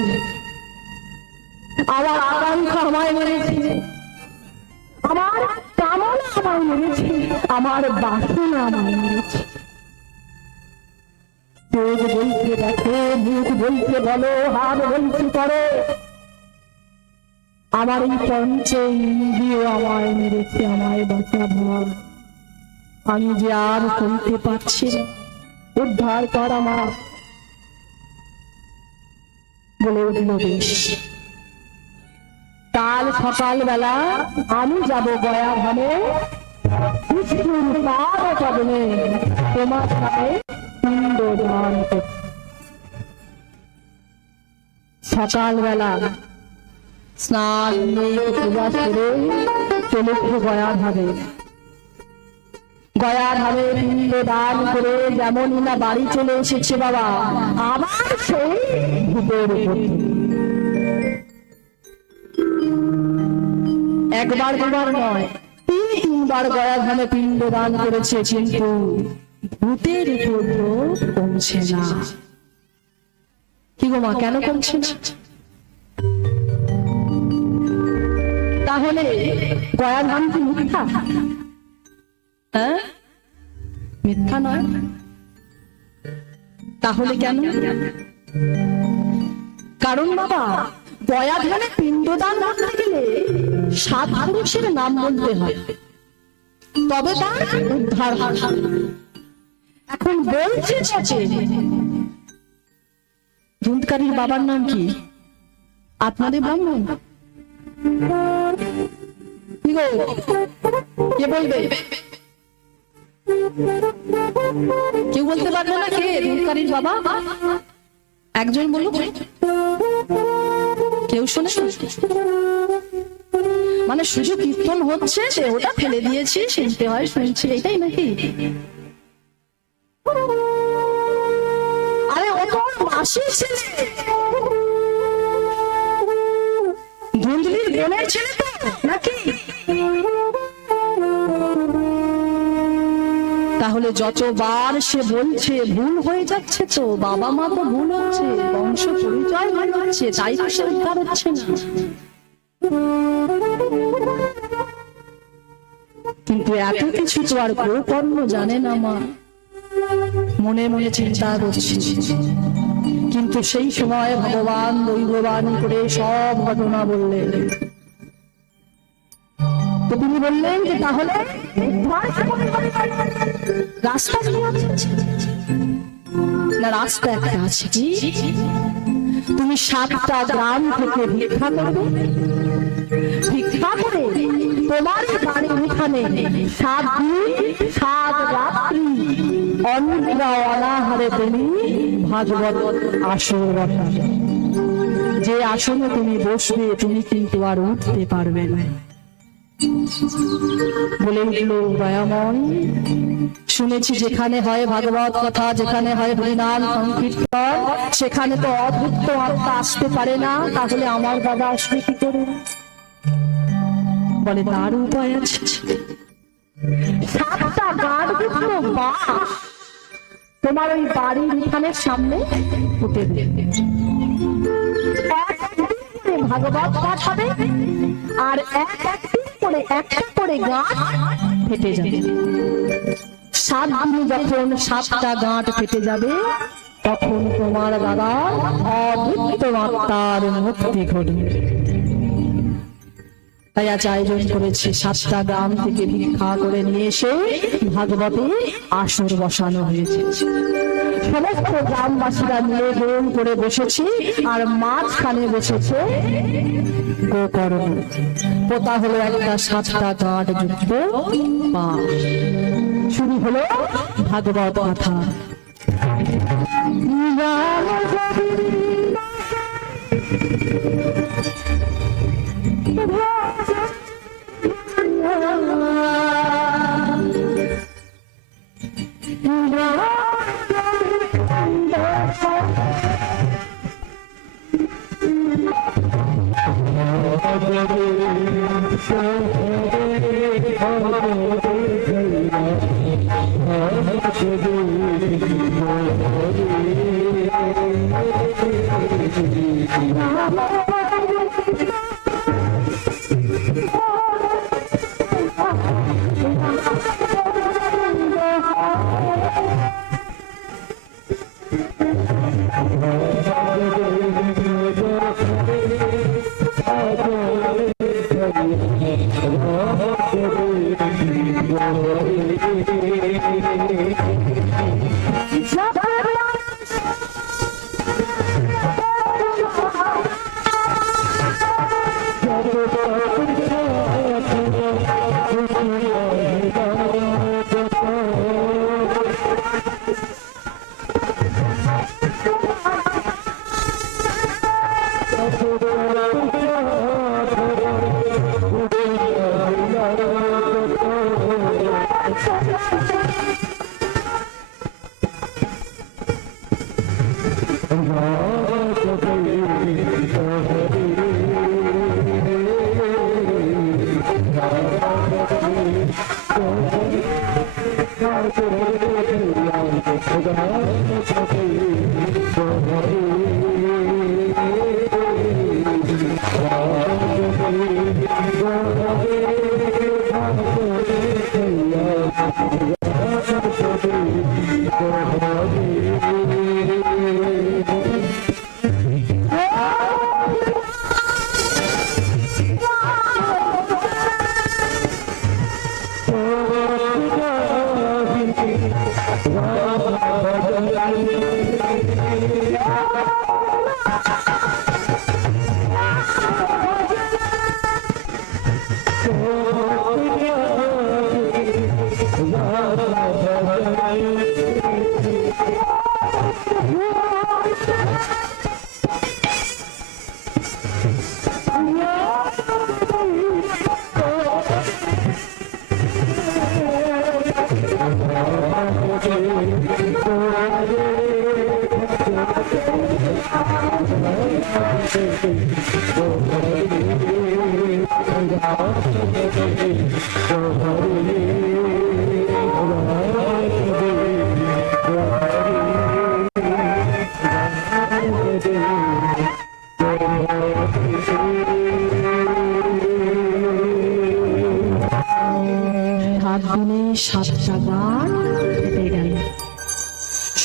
আমার আকাঙ্ক্ষা আমায় মেরেছে, আমার কামনা আমায় মেরেছে, আমার বাসনা আমায় মেরেছে। চোখ বলছে দেখো, মুখ বলছে বলো, হাত বলছে করো, আমার এই পঞ্চ ইন্দ্রিয় আমায় মেরেছে, আমায় বাঁচা ভাব। আমি যে আর চলতে পারছি না, উদ্ধার কর আমার। বলে উঠল বেশ, কাল সকাল বেলা আমি যাব গয়া ধামে, বিষ্ণুর পাদ পদ্মে তোমার নামে পিণ্ড দান করতে। সকাল বেলা স্নান পূজা করে চলেছে গয়া ধামে। গয়া ধামে পিণ্ড দান করে যেমনই না বাড়ি চলে এসেছে বাবা, আবার সেই ভূতের উপর। একবার দুবার নয়, তিনবার গয়া ধামে পিণ্ড দান করেছে, কিন্তু ভূতের উপদ্রব কমছে না। কি গো মা, কেন কমছে না? তাহলে গয়া ধাম কি মিথ্যা? হ্যাঁ, মিথ্যা নয়। তাহলে কেন? কারণ বাবা, গয়া ধামে পিণ্ডদান করতে গেলে 7 পুরুষের নাম বলতে হয়, তবে তার উদ্ধার হয়। এখন বলছে চাচে, ধুন্দকারীর বাবার নাম কি? আপনাদের ব্রাহ্মণ? কি গো, কে বলবে? কেউ বলতে পারবে না কে ধুন্দকারীর বাবা? একজন বলুক। কেউ শোনে? মানে শুধু কীর্তন হচ্ছে, ওটা ফেলে দিয়েছি, শুনতে হয়, শুনছি, এটাই নাকি? আরে ও তো মাসির ছেলে, ধুন্দলির বোনের ছেলে তো নাকি? তাহলে যতবার সে বলছে ভুল হয়ে যাচ্ছে, তো বাবা মা তো ভুল হচ্ছে, বংশ পরিচয় ভুল হচ্ছে, তাই তো সে উদ্ধার হচ্ছে না। কিন্তু এত কিছু তো আর গোকর্ণ জানে না মা, মনে মনে চিন্তা করছে। কিন্তু সেই সময় ভগবান দৈববান করে সব ঘটনা বললেন। তো তিনি বললেন যে তাহলে রাস্তা কি আছে? না, রাস্তা একটা আছে। কি? তুমি 7টা গ্রাম থেকে ভিক্ষা করবে, ভিক্ষা করে তোমার বাড়ির এখানে 7 দিন 7 রাত্রি অন্নদা অনাহারে তুমি ভাগবত আসর বসাবে। যে আসনে তুমি বসবে, তুমি কিন্তু আর উঠতে পারবে না। বলে উঠল, দয়াময়, শুনেছি যেখানে হয় ভাগবত কথা, যেখানে হয় হরিনাম সংকীর্তন, সেখানে তো অভুক্ত আত্মা আসতে পারে না, তাহলে আমার দাদা আসবে কি করে? বলে তার উপায় আছে। 7টা গাঢ়যুক্ত বাঁশ তোমার ওই বাড়ির উঠানের সামনে পুঁতে দেবে। ভাগবত পাঠ হবে, আর একদিন করে একটা করে গাঁট ফেটে যাবে। 7 দিনে যখন 7টা গাঁট ফেটে যাবে, তখন তোমার দাদা অভুক্ত আত্মার মুক্তি ঘটবে। তাই আজ আয়োজন করেছে, 7টা গ্রাম থেকে ভিক্ষা করে নিয়ে এসে ভাগবতে আসর বসানো হয়েছে। সমস্ত গ্রামবাসীরা মিলে গোল করে বসেছি, আর মাঝখানে বসেছে গোকর্ণ। পোতা হলো একটা 7টা গাঁট যুক্ত বাঁশ। শুরু হলো ভাগবত কথা।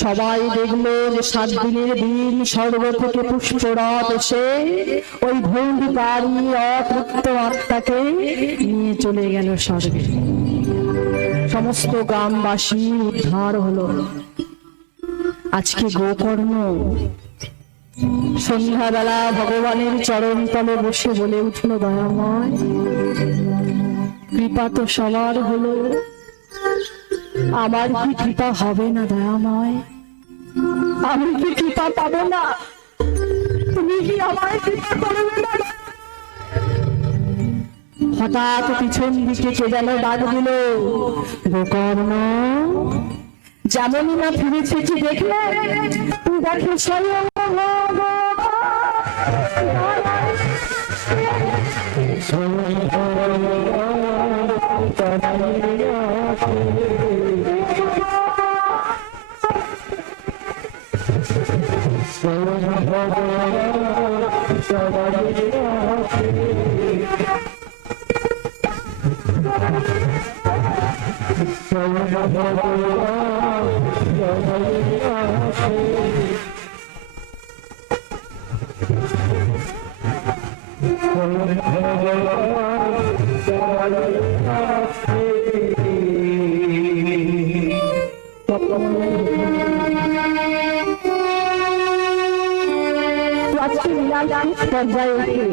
সবাই দেখলো যে 7 দিনের দিন স্বর্গ থেকে পুষ্পরাত এসে ওই ভূমিকারী অতৃপ্ত আত্মাকে নিয়ে চলে গেল স্বর্গে। সমস্ত গ্রামবাসী উদ্ধার হলো। আজকে গোকর্ণ সন্ধ্যাবেলা ভগবানের চরণ তলে বসে বলে উঠল, দয়াময়, কৃপা তো সবার হলো, আমার কি কৃপা হবে না? দয়াময়, আমি কি কৃপা পাবো না? তুমি কি আমার কৃপা করবে না? হঠাৎ পিছন দিকে কে যেন ডাক দিল, গোকর্ণ। যেমনই না ফিরেছে কি দেখলে, দেখে স্বয়ং আজকে লীলার শেষ পর্যায়ে এসে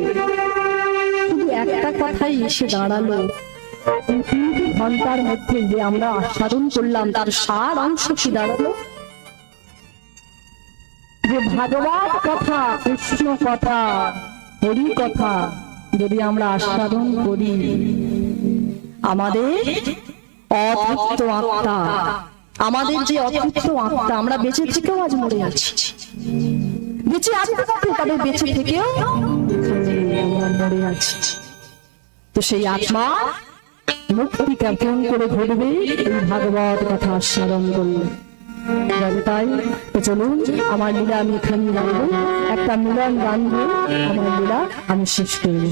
শুধু একটা কথাই এসে দাঁড়ালো, এই 3 ঘন্টার মধ্যে যে আমরা আস্বাদন করলাম তার সার অংশ কি দাঁড়ালো? যে ভাগবত কথা, কৃষ্ণ কথা, হরি কথা যদি আমরা আস্বাদন করি, আমাদের অতৃপ্ত আত্মা, আমাদের যে অতৃপ্ত আত্মা, আমরা বেঁচে থেকেও আজ মরে আছি, বেঁচে আছি তবে বেঁচে থেকেও আমরা মরে আছি। তো সেই আত্মা মুক্তি কেমন করে ঘটবে এই ভাগবত কথা আস্বাদন করলে? তাই তো চলুন, আমার লীলা আমি এখানে গাইব, একটা মিলন গান দিয়ে আমার লীলা আমি শেষ করব।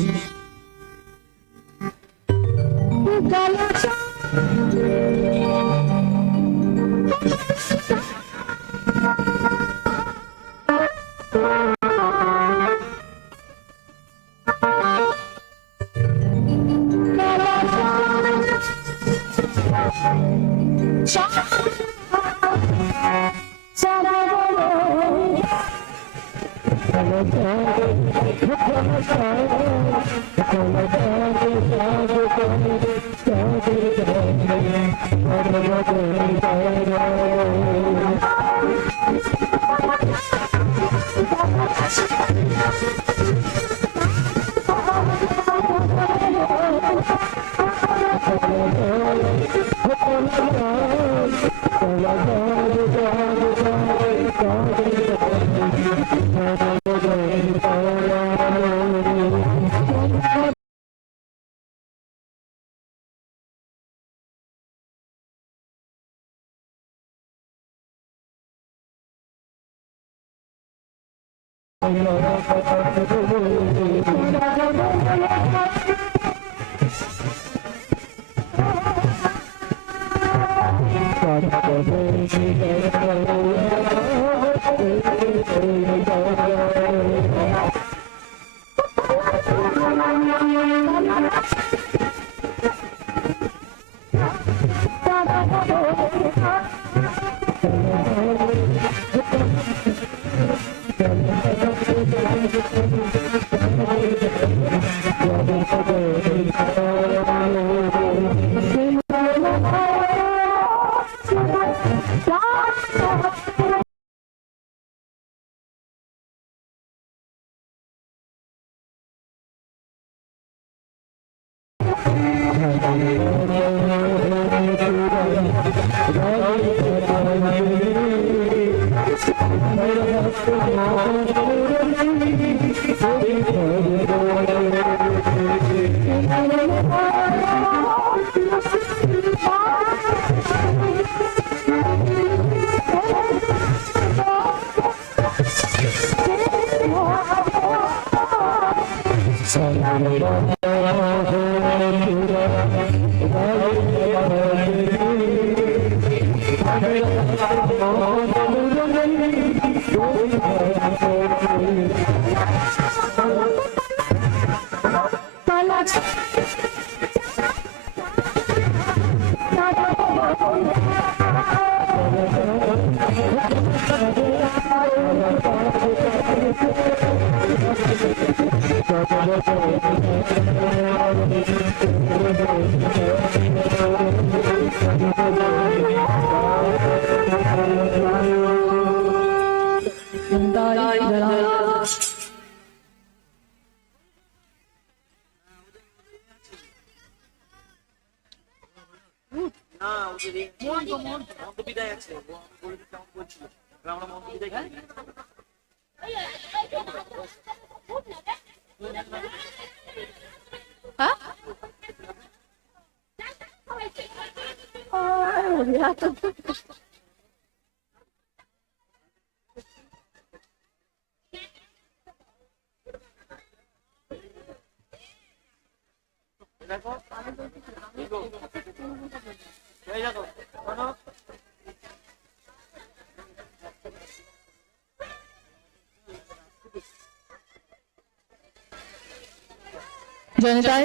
জনতাই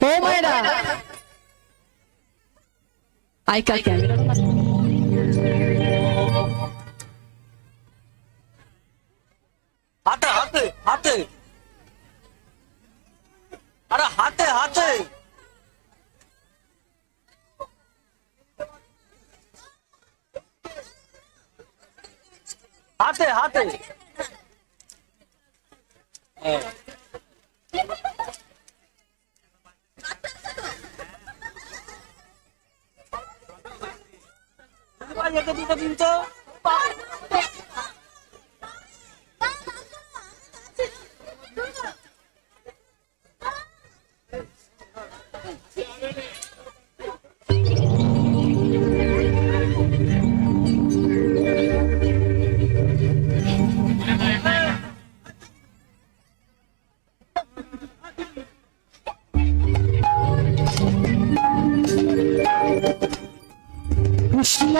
ও মায়েরা আইকা ক্যামেরা হাঁটা কৃষ্ণ